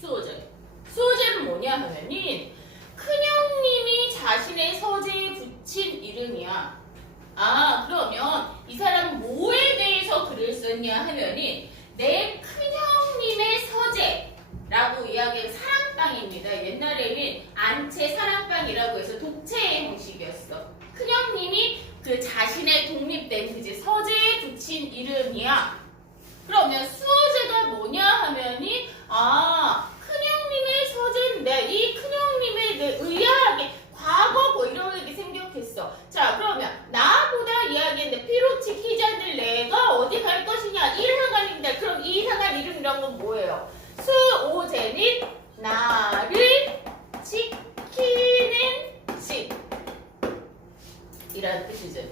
수호제는 뭐냐 하면은 큰형님이 자신의 서재에 붙인 이름이야. 그러면 이 사람 뭐에 대해서 글을 썼냐 하면은 내 큰형님의 서재라고 이야기한 사랑방입니다. 옛날에는 안채 사랑방이라고 해서 독채의 형식이었어. 큰형님이 그 자신의 독립된 그지 서재에 붙인 이름이야. 그러면 수호제가 뭐냐 하면이 큰형님의 서재인데 이 큰형님의 의아하게 과거 뭐 이런 게 생겼겠어. 자 그러면 나보다 이야기했는데 피로 지키자들 내가 어디 갈 것이냐 일하간인데 그럼 이 이상한 이름 이런 건 뭐예요? 수호제는 나를 지키는 집 이라는 뜻이지.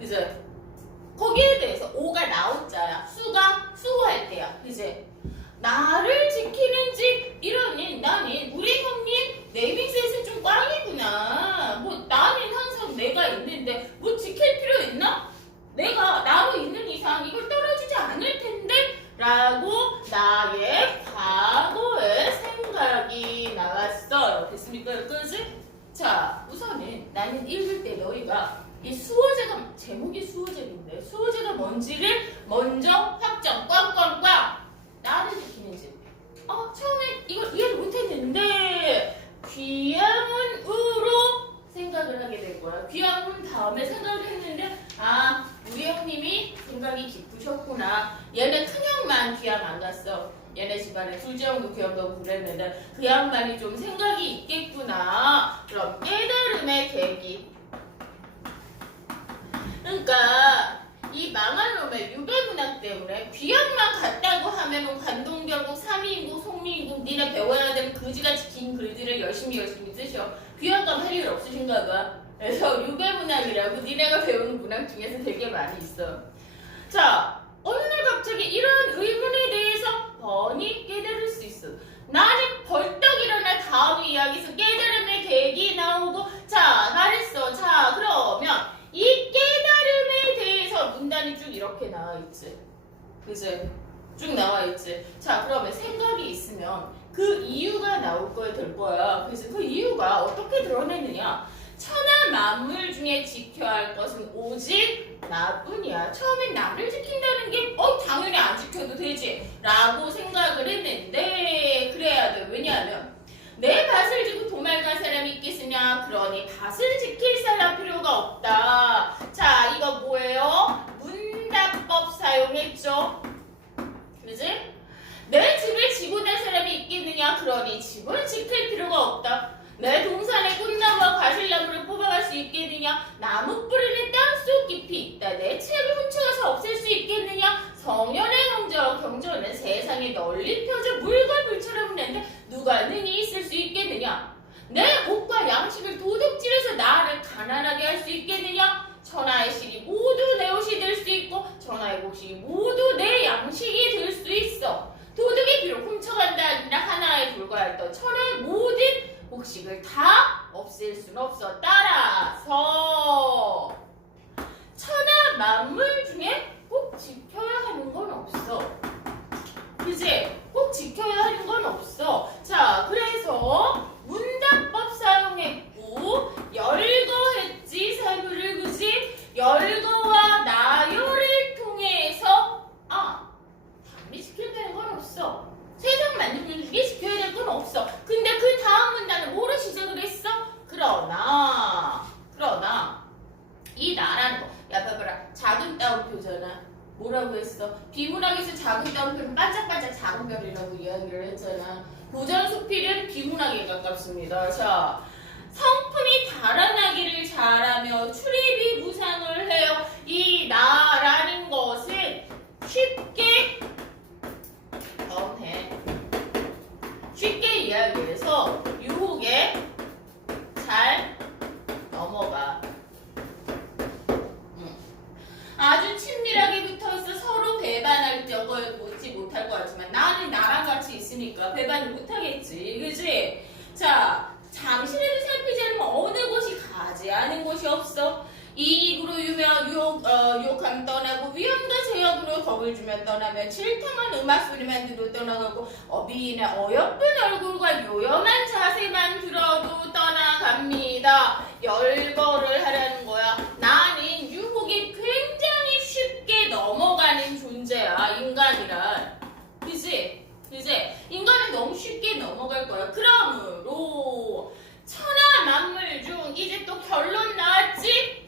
이제 거기에 대해서 오가 나오자야. 수가 수호할 때야. 이제 나를 지키는 집 이러니 나는 우리 형님 네이밍셋은 좀 꽝이구나. 뭐 나는 항상 내가 있는데 뭐 지킬 필요 있나? 내가 나로 있는 이상 이걸 떨어지지 않을 텐데 라고 나의 과거의 생각이 나왔어요. 됐습니까? 여기까지? 자 우선은 나는 읽을 때 너희가 이 수호제가 제목이 수호제인데 수호제가 뭔지를 먼저 확정 꽝꽝꽝 나를 지키는 집. 처음에 이걸 이해를 못했는데 귀향은으로 생각을 하게 될 거야. 귀향은 다음에 생각을 했는데 우리 형님이 생각이 깊으셨구나. 얘네 큰형만 귀향 안 갔어. 얘네 집안에 둘째 형도 귀향 가고 그랬는데 그 양반이 좀 생각이 있겠구나. 그럼 깨달음의 계기. 그러니까 이 망할 놈의 유배문학 때문에 귀향만 갔다고 하면은 관동경국, 삼위인국, 송리인국 니네 배워야 되는 그지같이 긴 글들을 열심히 쓰셔. 귀향감 할 일 없으신가 봐. 그래서 유괴문학이라고 니네가 배우는 문학 중에서 되게 많이 있어. 자, 어느 날 갑자기 이런 의문에 대해서 뻔히 깨달을 수 있어. 나는 벌떡 일어나 다음 이야기에서 깨달음의 계기 나오고, 자, 말했어. 자, 그러면 이 깨달음에 대해서 문단이 쭉 이렇게 나와 있지. 그지? 쭉 나와 있지. 자, 그러면 생각이 있으면 그 이유가 나올 거야, 될 거야. 그래서 그 이유가 어떻게 드러내느냐? 천하 만물 중에 지켜야 할 것은 오직 나뿐이야. 처음엔 나를 지킨다는 게 당연히 안 지켜도 되지 라고 생각을 했는데 그래야 돼. 왜냐하면 내 밭을 지고 도망갈 사람이 있겠으냐? 그러니 밭을 지킬 사람 필요가 없다. 자, 이거 뭐예요? 문답법 사용했죠. 그지? 내 집을 지고 날 사람이 있겠느냐? 그러니 집을 지킬 필요가 없다. 내 동산에 꽃나무와 과실나무를 뽑아갈 수 있겠느냐? 나무 뿌리는 땅속 깊이 있다. 내 책을 훔쳐가서 없앨 수 있겠느냐? 성현의 경전은 세상에 널리 펴져 물과 불처럼 흐르는데 누가 능히 있을 수 있겠느냐? 내 옷과 양식을 도둑질해서 나를 가난하게 할 수 있겠느냐? 천하의 실이 모두 내 옷이 될 수 있고 천하의 곡식이 모두 내 양식이 될 수 있어. 도둑이 비록 훔쳐간다 아니라 하나에 불과했던 천하의 모든 곡식을 다 없앨 수는 없어. 따라서 천하 만물 중에 꼭 지켜야 하는 건 없어. 그지? 꼭 지켜야 하는 건 없어. 자, 그래서 문답법 사용했고 열거했지 사물을. 그지? 열거와 나열을 통해서 당연히 지켜야 되는 건 없어. 세상 만물들 중에 지켜야 될 건 없어. 근데 그 다음 문단은 뭐로 시작을 했어? 그러나 이 나라는 거. 야, 봐봐라. 작은 따옴표잖아. 뭐라고 했어? 비문학에서 작은 따옴표는 반짝반짝 작은 별이라고 이야기를 했잖아. 고전수필은 비문학에 가깝습니다. 자, 성품이 달아나기를 잘하며 출입이 무상을 해요. 이 나라는 것은 쉽게 쉽게 이야기해서 유혹에 잘 넘어가. 아주 친밀하게 붙어있어 서로 배반할 적을 보지 못할 것 같지만 나는 나랑 같이 있으니까 배반을 못하겠지. 그지? 자, 잠시라도 살피지 않으면 어느 곳이 가지 않은 곳이 없어. 이익으로 유혹하면 떠나고 위험과 제약으로 겁을 주면 떠나며 질탕한 음악 소리만 들어도 떠나가고 어비이나 어여쁜 얼굴과 요염한 자세만 들어도 떠나갑니다. 열거를 하라는 거야. 나는 유혹이 굉장히 쉽게 넘어가는 존재야. 인간이란. 그지? 인간은 너무 쉽게 넘어갈 거야. 그러므로 천하 만물 중 이제 또 결론 나왔지?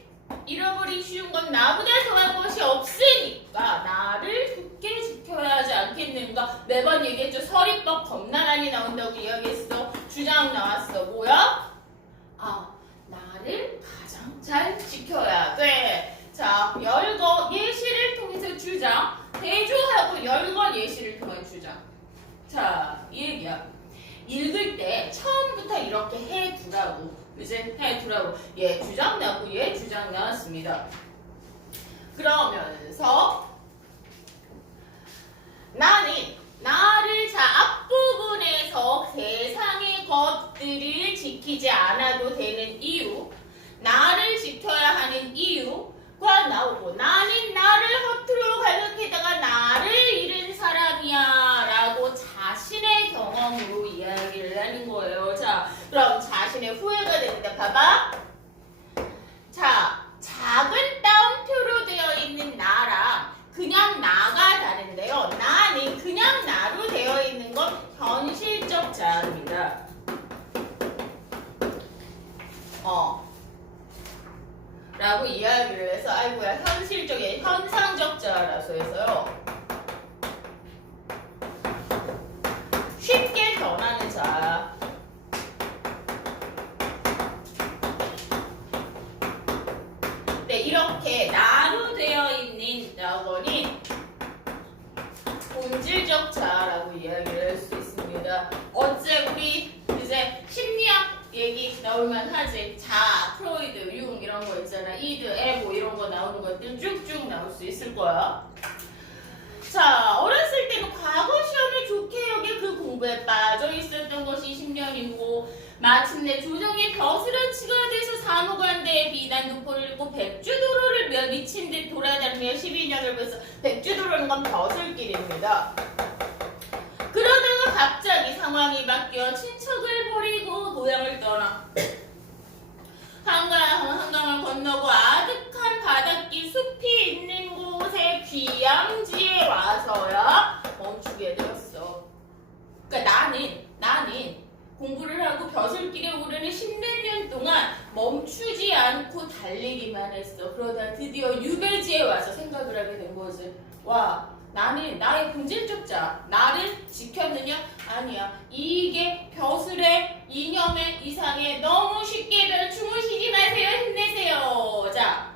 잃어버리기 쉬운 건 나보다 더한 것이 없으니까 나를 굳게 지켜야 하지 않겠는가. 매번 얘기했죠. 서리법 겁나 많이 나온다고 이야기했어. 주장 나왔어. 뭐야? 나를 가장 잘 지켜야 돼. 자, 열거 예시를 통해서 주장. 대조하고 열거 예시를 통한 주장. 자, 이 얘기야. 읽을 때 처음부터 이렇게 해두라고. 이제 해두라고. 얘 주장 나고 얘 주장 나왔습니다. 그러면서 나를 앞부분에서 세상의 것들을 지키지 않아도 되는 이유, 나를 지켜야 하는 이유가 나오고 나는 나를 허투루 갈각해다가 나를 잃은 사람이야 라고 자신의 경험으로 이야기를 하는 거예요. 자, 그럼 자신의 후회가 되는데 봐봐. 자, 작은 따옴표로 되어 있는 나랑 그냥 나가 다른데요. 나는 그냥 나로 되어 있는 건 현실적 자아입니다. 라고 이야기를 해서 아이고야 현실적인 현상적 자아라서 해서요. 쉽게 변하는 자아. 네, 이렇게 나로 되어 있는 여건이 본질적 자아라고 이야기를 할 수 있습니다. 어째 우리 이제 심리학 얘기 나올만 하지. 자, 프로이드, 융 이런 거 있잖아. 이드, 에고 이런 거 나오는 것들 쭉쭉 나올 수 있을 거야. 자, 어렸을 때는 과거 시험을 좋게 여겨 그 공부에 빠져 있었던 것이 10년이고 마침내 조정의 벼슬아치가 돼서 산호관대에 비단도포를 읽고 백주도로를 미친 듯 돌아다니며 12년을 벌써 백주도로는 건 벼슬길입니다. 그러다가 갑자기 상황이 바뀌어 친척을 버리고 고향을 떠나 한강을 건너고 아득한 바닷길 숲이 있는 곳에 귀양지에 와서야 멈추게 되었어. 그러니까 나는 공부를 하고 벼슬길에 오르는 10몇 년 동안 멈추지 않고 달리기만 했어. 그러다 드디어 유배지에 와서 생각을 하게 된 거지. 와, 나는 나의 본질적 자, 나를 지켰느냐? 아니야. 이게 벼슬의 이념의 이상에 너무 쉽게 주무시지 마세요. 힘내세요. 자,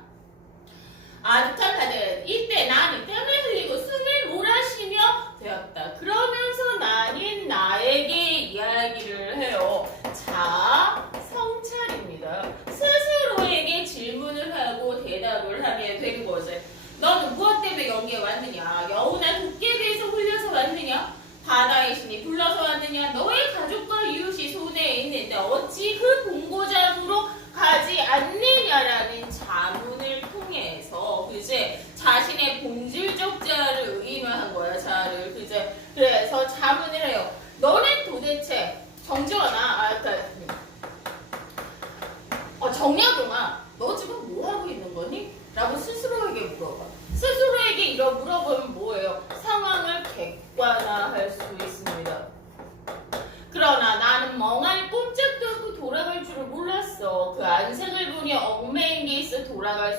아득한 바다. 이때 나는 땀을 흘리고 숨을 몰아쉬며 되었다. 그러면서 나는 나에게 이야기를 해요. 자, 성찰입니다. 스스로에게 질문을 하고 대답을 하게 된 거지. 너는 무엇 때문에 여기에 왔느냐? 여우나 도깨비에서 홀려서 왔느냐? 바다의 신이 불러서 왔느냐? 너의 가족과 이웃이 손해에 있는데 어찌 그 본고장으로 가지 않느냐라는 자문을 통해서 그제 자신의 본질적 자아를 의인화한 거야. 자아를 그제 그래서 자문을 해요. 너는 도대체 정지원아, 정약용아, 너 지금 뭐 하고 있는 거니? 라고 스스로에게 물어봐. 스스로에게 이런 물어보면 뭐예요? 상황을 객관화할 수 있습니다. 그러나 나는 멍하니 꼼짝도 않고 돌아갈 줄을 몰랐어. 그 안색을 보니 얽매인 게 있어 돌아갈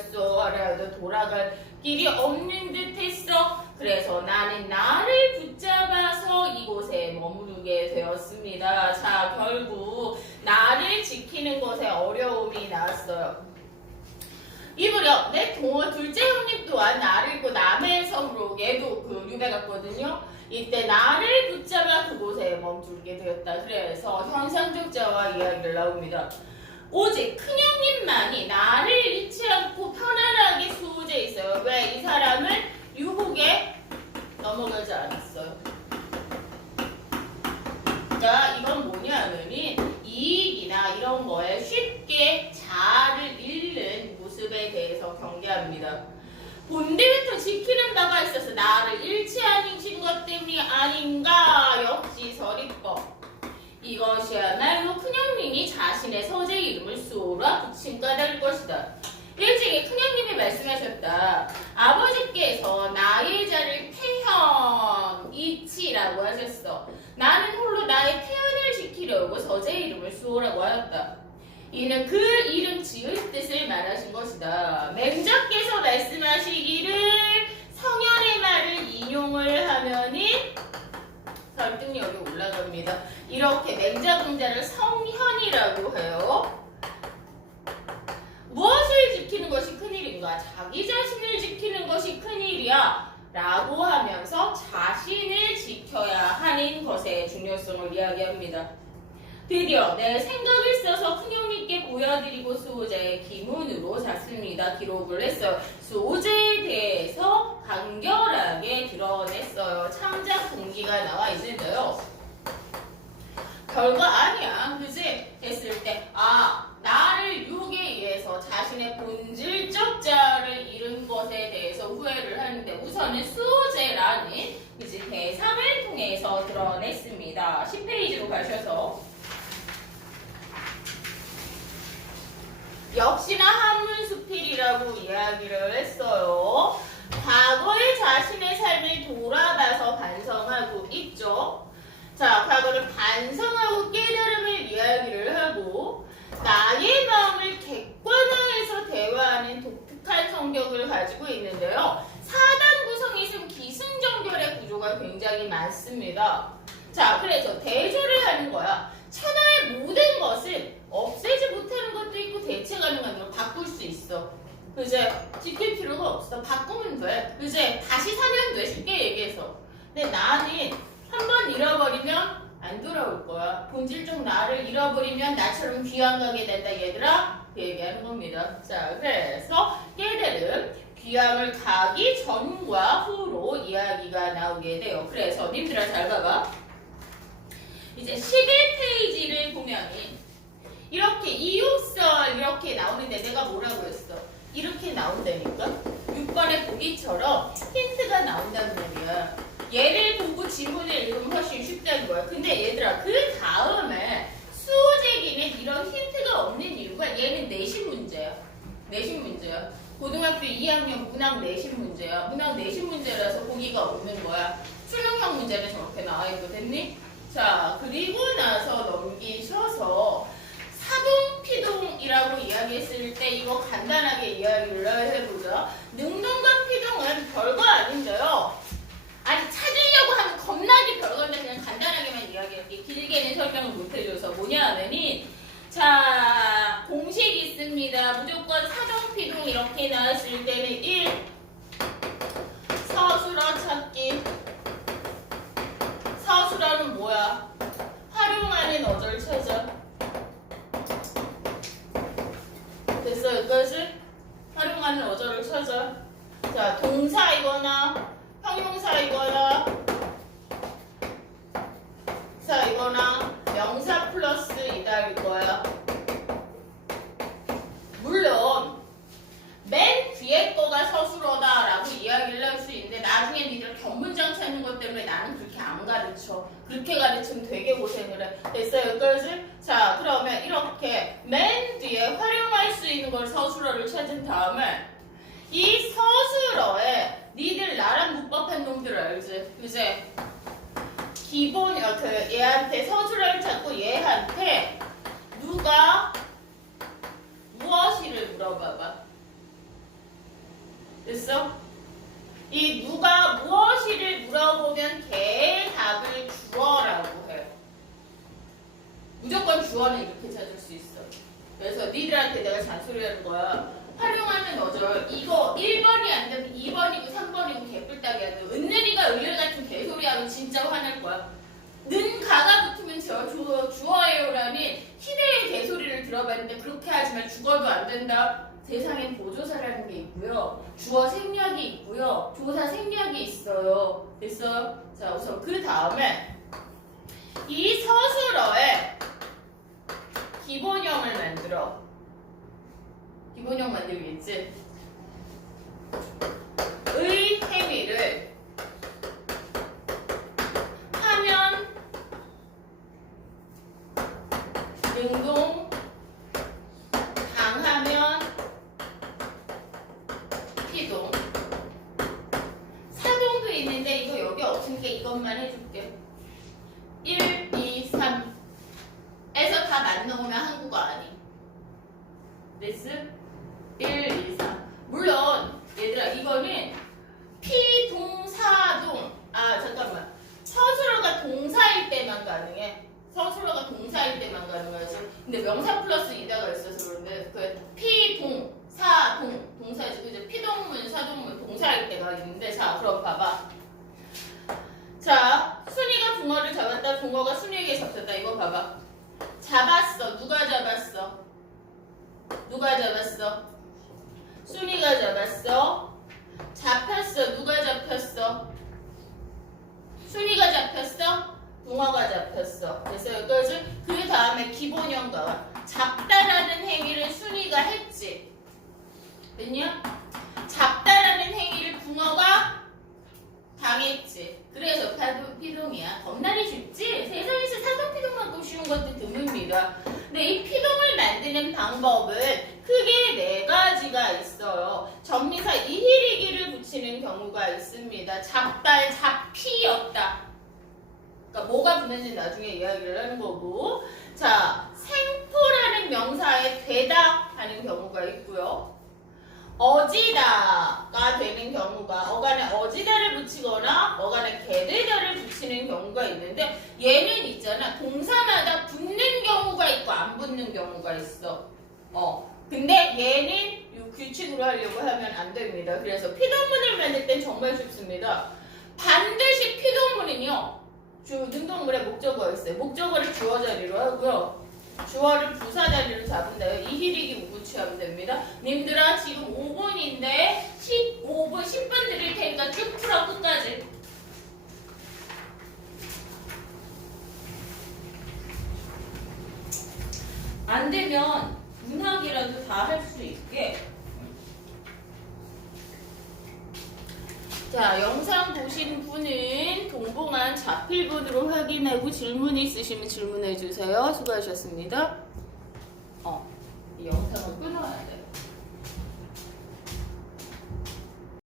길이 없는 듯 했어. 그래서 나는 나를 붙잡아서 이곳에 머무르게 되었습니다. 자, 결국 나를 지키는 것에 어려움이 나왔어요. 이 무렵 내 둘째 형님 또한 나를 잊고 남의 섬으로 얘도 그 유배 갔거든요. 이때 나를 붙잡아 그곳에 멈추게 되었다. 그래서 현상적 자와 이야기를 나옵니다. 오직 큰형님만이 나를 잃지 않고 편안하게 수호제 있어요. 왜? 이 사람은 유혹에 넘어가지 않았어요. 그러니까 이건 뭐냐면은 이익이나 이런 거에 쉽게 자아를 잃는 모습에 대해서 경계합니다. 본디부터 지키는 바가 있어서 나를 잃지 않으신 것 때문이 아닌가? 역시 서리법. 이것이야말로 큰형님이 자신의 서재 이름을 수호라 붙인 까닭일 것이다. 일찍이 큰형님이 말씀하셨다. 아버지께서 나의 자를 태현이치라고 하셨어. 나는 홀로 나의 태연을 지키려고 서재 이름을 수호라고 하였다. 이는 그 이름 지을 뜻을 말하신 것이다. 맹자께서 말씀하시기를 성현의 말을 인용을 하면은 설득력이 올라갑니다. 이렇게 맹자공자를 성현이라고 해요. 무엇을 지키는 것이 큰일인가? 자기 자신을 지키는 것이 큰일이야 라고 하면서 자신을 지켜야 하는 것의 중요성을 이야기합니다. 드디어 내 생각을 써서 큰형님께 보여드리고 수호자의 기문으로 잤습니다. 기록을 했어요. 수호자에 대해서 간결하게 드러냈어요. 창작 동기가 나와 있는데요. 별거 아니야. 그지? 됐을 때 나를 유혹에 의해서 자신의 본질적 자아를 잃은 것에 대해서 후회를 하는데 우선은 수호제라는 그지? 대상을 통해서 드러냈습니다. 10페이지로 가셔서 역시나 한문수필이라고 이야기를 했어요. 과거의 자신의 삶을 돌아봐서 반성하고 있죠. 자, 과거를 반성하고 깨달음을 이야기를 하고 나의 마음을 객관화해서 대화하는 독특한 성격을 가지고 있는데요. 4단 구성이 있으면 기승전결의 구조가 굉장히 많습니다. 자, 그래서 대조를 하는 거야. 천하의 모든 것은 없애지 못하는 것도 있고 대체 가능한 걸 바꿀 수 있어. 그제 지킬 필요가 없어. 바꾸면 돼. 그제 다시 사면 돼. 쉽게 얘기해서. 근데 나는 한번 잃어버리면 안 안 돌아올 거야. 본질적 나를 잃어버리면 나처럼 귀향가게 된다 얘들아. 그 얘기하는 겁니다. 자, 그래서 얘들은 귀향을 가기 전과 후로 이야기가 나오게 돼요. 그래서 님들아 잘 봐봐. 이제 11페이지를 보면은 이렇게 이웃설 이렇게 나오는데 내가 뭐라고 했어? 이렇게 나온다니까? 6번의 보기처럼 힌트가 나온다는 말이야. 얘를 보고 지문을 읽으면 훨씬 쉽다는 거야. 근데 얘들아 그 다음에 수호제기는 이런 힌트가 없는 이유가 얘는 내신 문제야. 내신 문제야. 고등학교 2학년 문학 내신 문제야. 문학 내신 문제라서 보기가 없는 거야. 수능형 문제는 저렇게 나와 있고 됐니? 자, 그리고 나서 넘기셔서 사동피동이라고 이야기했을 때 이거 간단하게 이야기를 해보자. 능동과 피동은 별거 아닌데요. 아니 찾으려고 하면 겁나게 별건데 그냥 간단하게만 이야기할게. 길게는 설명을 못 해줘서 뭐냐 하면은 자 공식이 있습니다. 무조건 사동피동 이렇게 나왔을 때는 1. 서술어 찾기. 서술어는 뭐야? 활용하는 어절 찾아. 됐어 여기까지? 활용하는 어절을 찾아. 자 동사이거나 형용사이거나 사이거나 명사 플러스 이다일 거야. 물론 맨 뒤에 거가 서술어다라고 이야기를 할 수 있는데 나중에 니들 견문장 찾는 것 때문에 나는 그렇게 안 가르쳐. 그렇게 가르치면 되게 고생을 해. 됐어 여기까지? 자 그러면 이렇게 맨 뒤에 활용할 수 있는 걸 서술어를 찾은 다음에 이 서술어에 니들 나랑 문법한 놈들 알지? 이제 기본 얘한테 서술어를 찾고 얘한테 누가 무엇이를 물어봐봐. 됐어? 이 누가 무엇이를 물어보면 걔의 답을 주어라고 해. 무조건 주어는 이렇게 찾을 수 있어. 그래서 니들한테 내가 잔소리하는 거야. 활용하는 어절 이거 1번이 안 되면 2번이고 3번이고 개뿔따기 하는 은늘이가 을을 같은 개소리하면 진짜 화낼 거야. 는 가가 붙으면 주어예요라는 희대의 개소리를 들어봤는데 그렇게 하지만 죽어도 안 된다. 세상엔 보조사라는 게 있고요. 주어 생략이 있고요. 조사 생략이 있어요. 됐어요? 자 우선 그 다음에 이 서술어에 기본형을 만들어. 기본형 만들겠지? 의 행위를 하면 능동 당하면 피동 사동도 있는데 이거 여기 없으니까 이것만 해줄게. 1, 2, 3 에서 다 만나오면 한국어 아니. 됐어? 1, 2, 3 물론 얘들아 이거는 피동사동 잠깐만 서술어가 동사일 때만 가능해. 서술어가 동사일 때만 가능하지. 근데 명사 플러스 이다가 있어서 그런데 그 피동사동 동사지. 그죠? 피동문 사동문 동사일 때가 있는데 자 그럼 봐봐. 자 순이가 붕어를 잡았다. 붕어가 순이에게 잡혔다. 이거 봐봐. 잡았어. 누가 잡았어? 누가 잡았어? 순이가 잡았어. 잡혔어. 누가 잡혔어? 순이가 잡혔어. 붕어가 잡혔어. 그래서 여기까지 그 다음에 기본형과 잡다라는 행위를 순이가 했지. 됐냐? 잡다라는 행위를 붕어가 당했지. 그래서 피동이야. 겁나게 쉽지? 세상에서 사동피동만큼 쉬운 것도 드뭅니다. 근데 이 피동을 만드는 방법은 크게 4가지가 있어요. 전미사 이히리기를 붙이는 경우가 있습니다. 잡다에 잡피였다. 그러니까 뭐가 붙는지 나중에 이야기를 하는 거고. 자, 생포라는 명사에 되다 하는 경우가 있고요. 어지다가 되는 경우가 어간에 어지다를 붙이거나 어간에 게르다를 붙이는 경우가 있는데 얘는 있잖아. 동사마다 붙는 경우가 있고 안 붙는 경우가 있어. 근데 얘는 이 규칙으로 하려고 하면 안 됩니다. 그래서 피동문을 만들 땐 정말 쉽습니다. 반드시 피동문은요. 능동물의 목적어가 있어요. 목적어를 주어 자리로 하고요. 주어를 부사 자리로 잡은 다음에 이희리기 우분 취하면 됩니다. 님들아 지금 5분인데 15분, 10분 드릴 테니까 쭉 풀어 끝까지. 안 되면 문학이라도 다 할 수 있게. 자, 영상 보신 분은 동봉한 자필본으로 확인하고 질문 있으시면 질문해 주세요. 수고하셨습니다.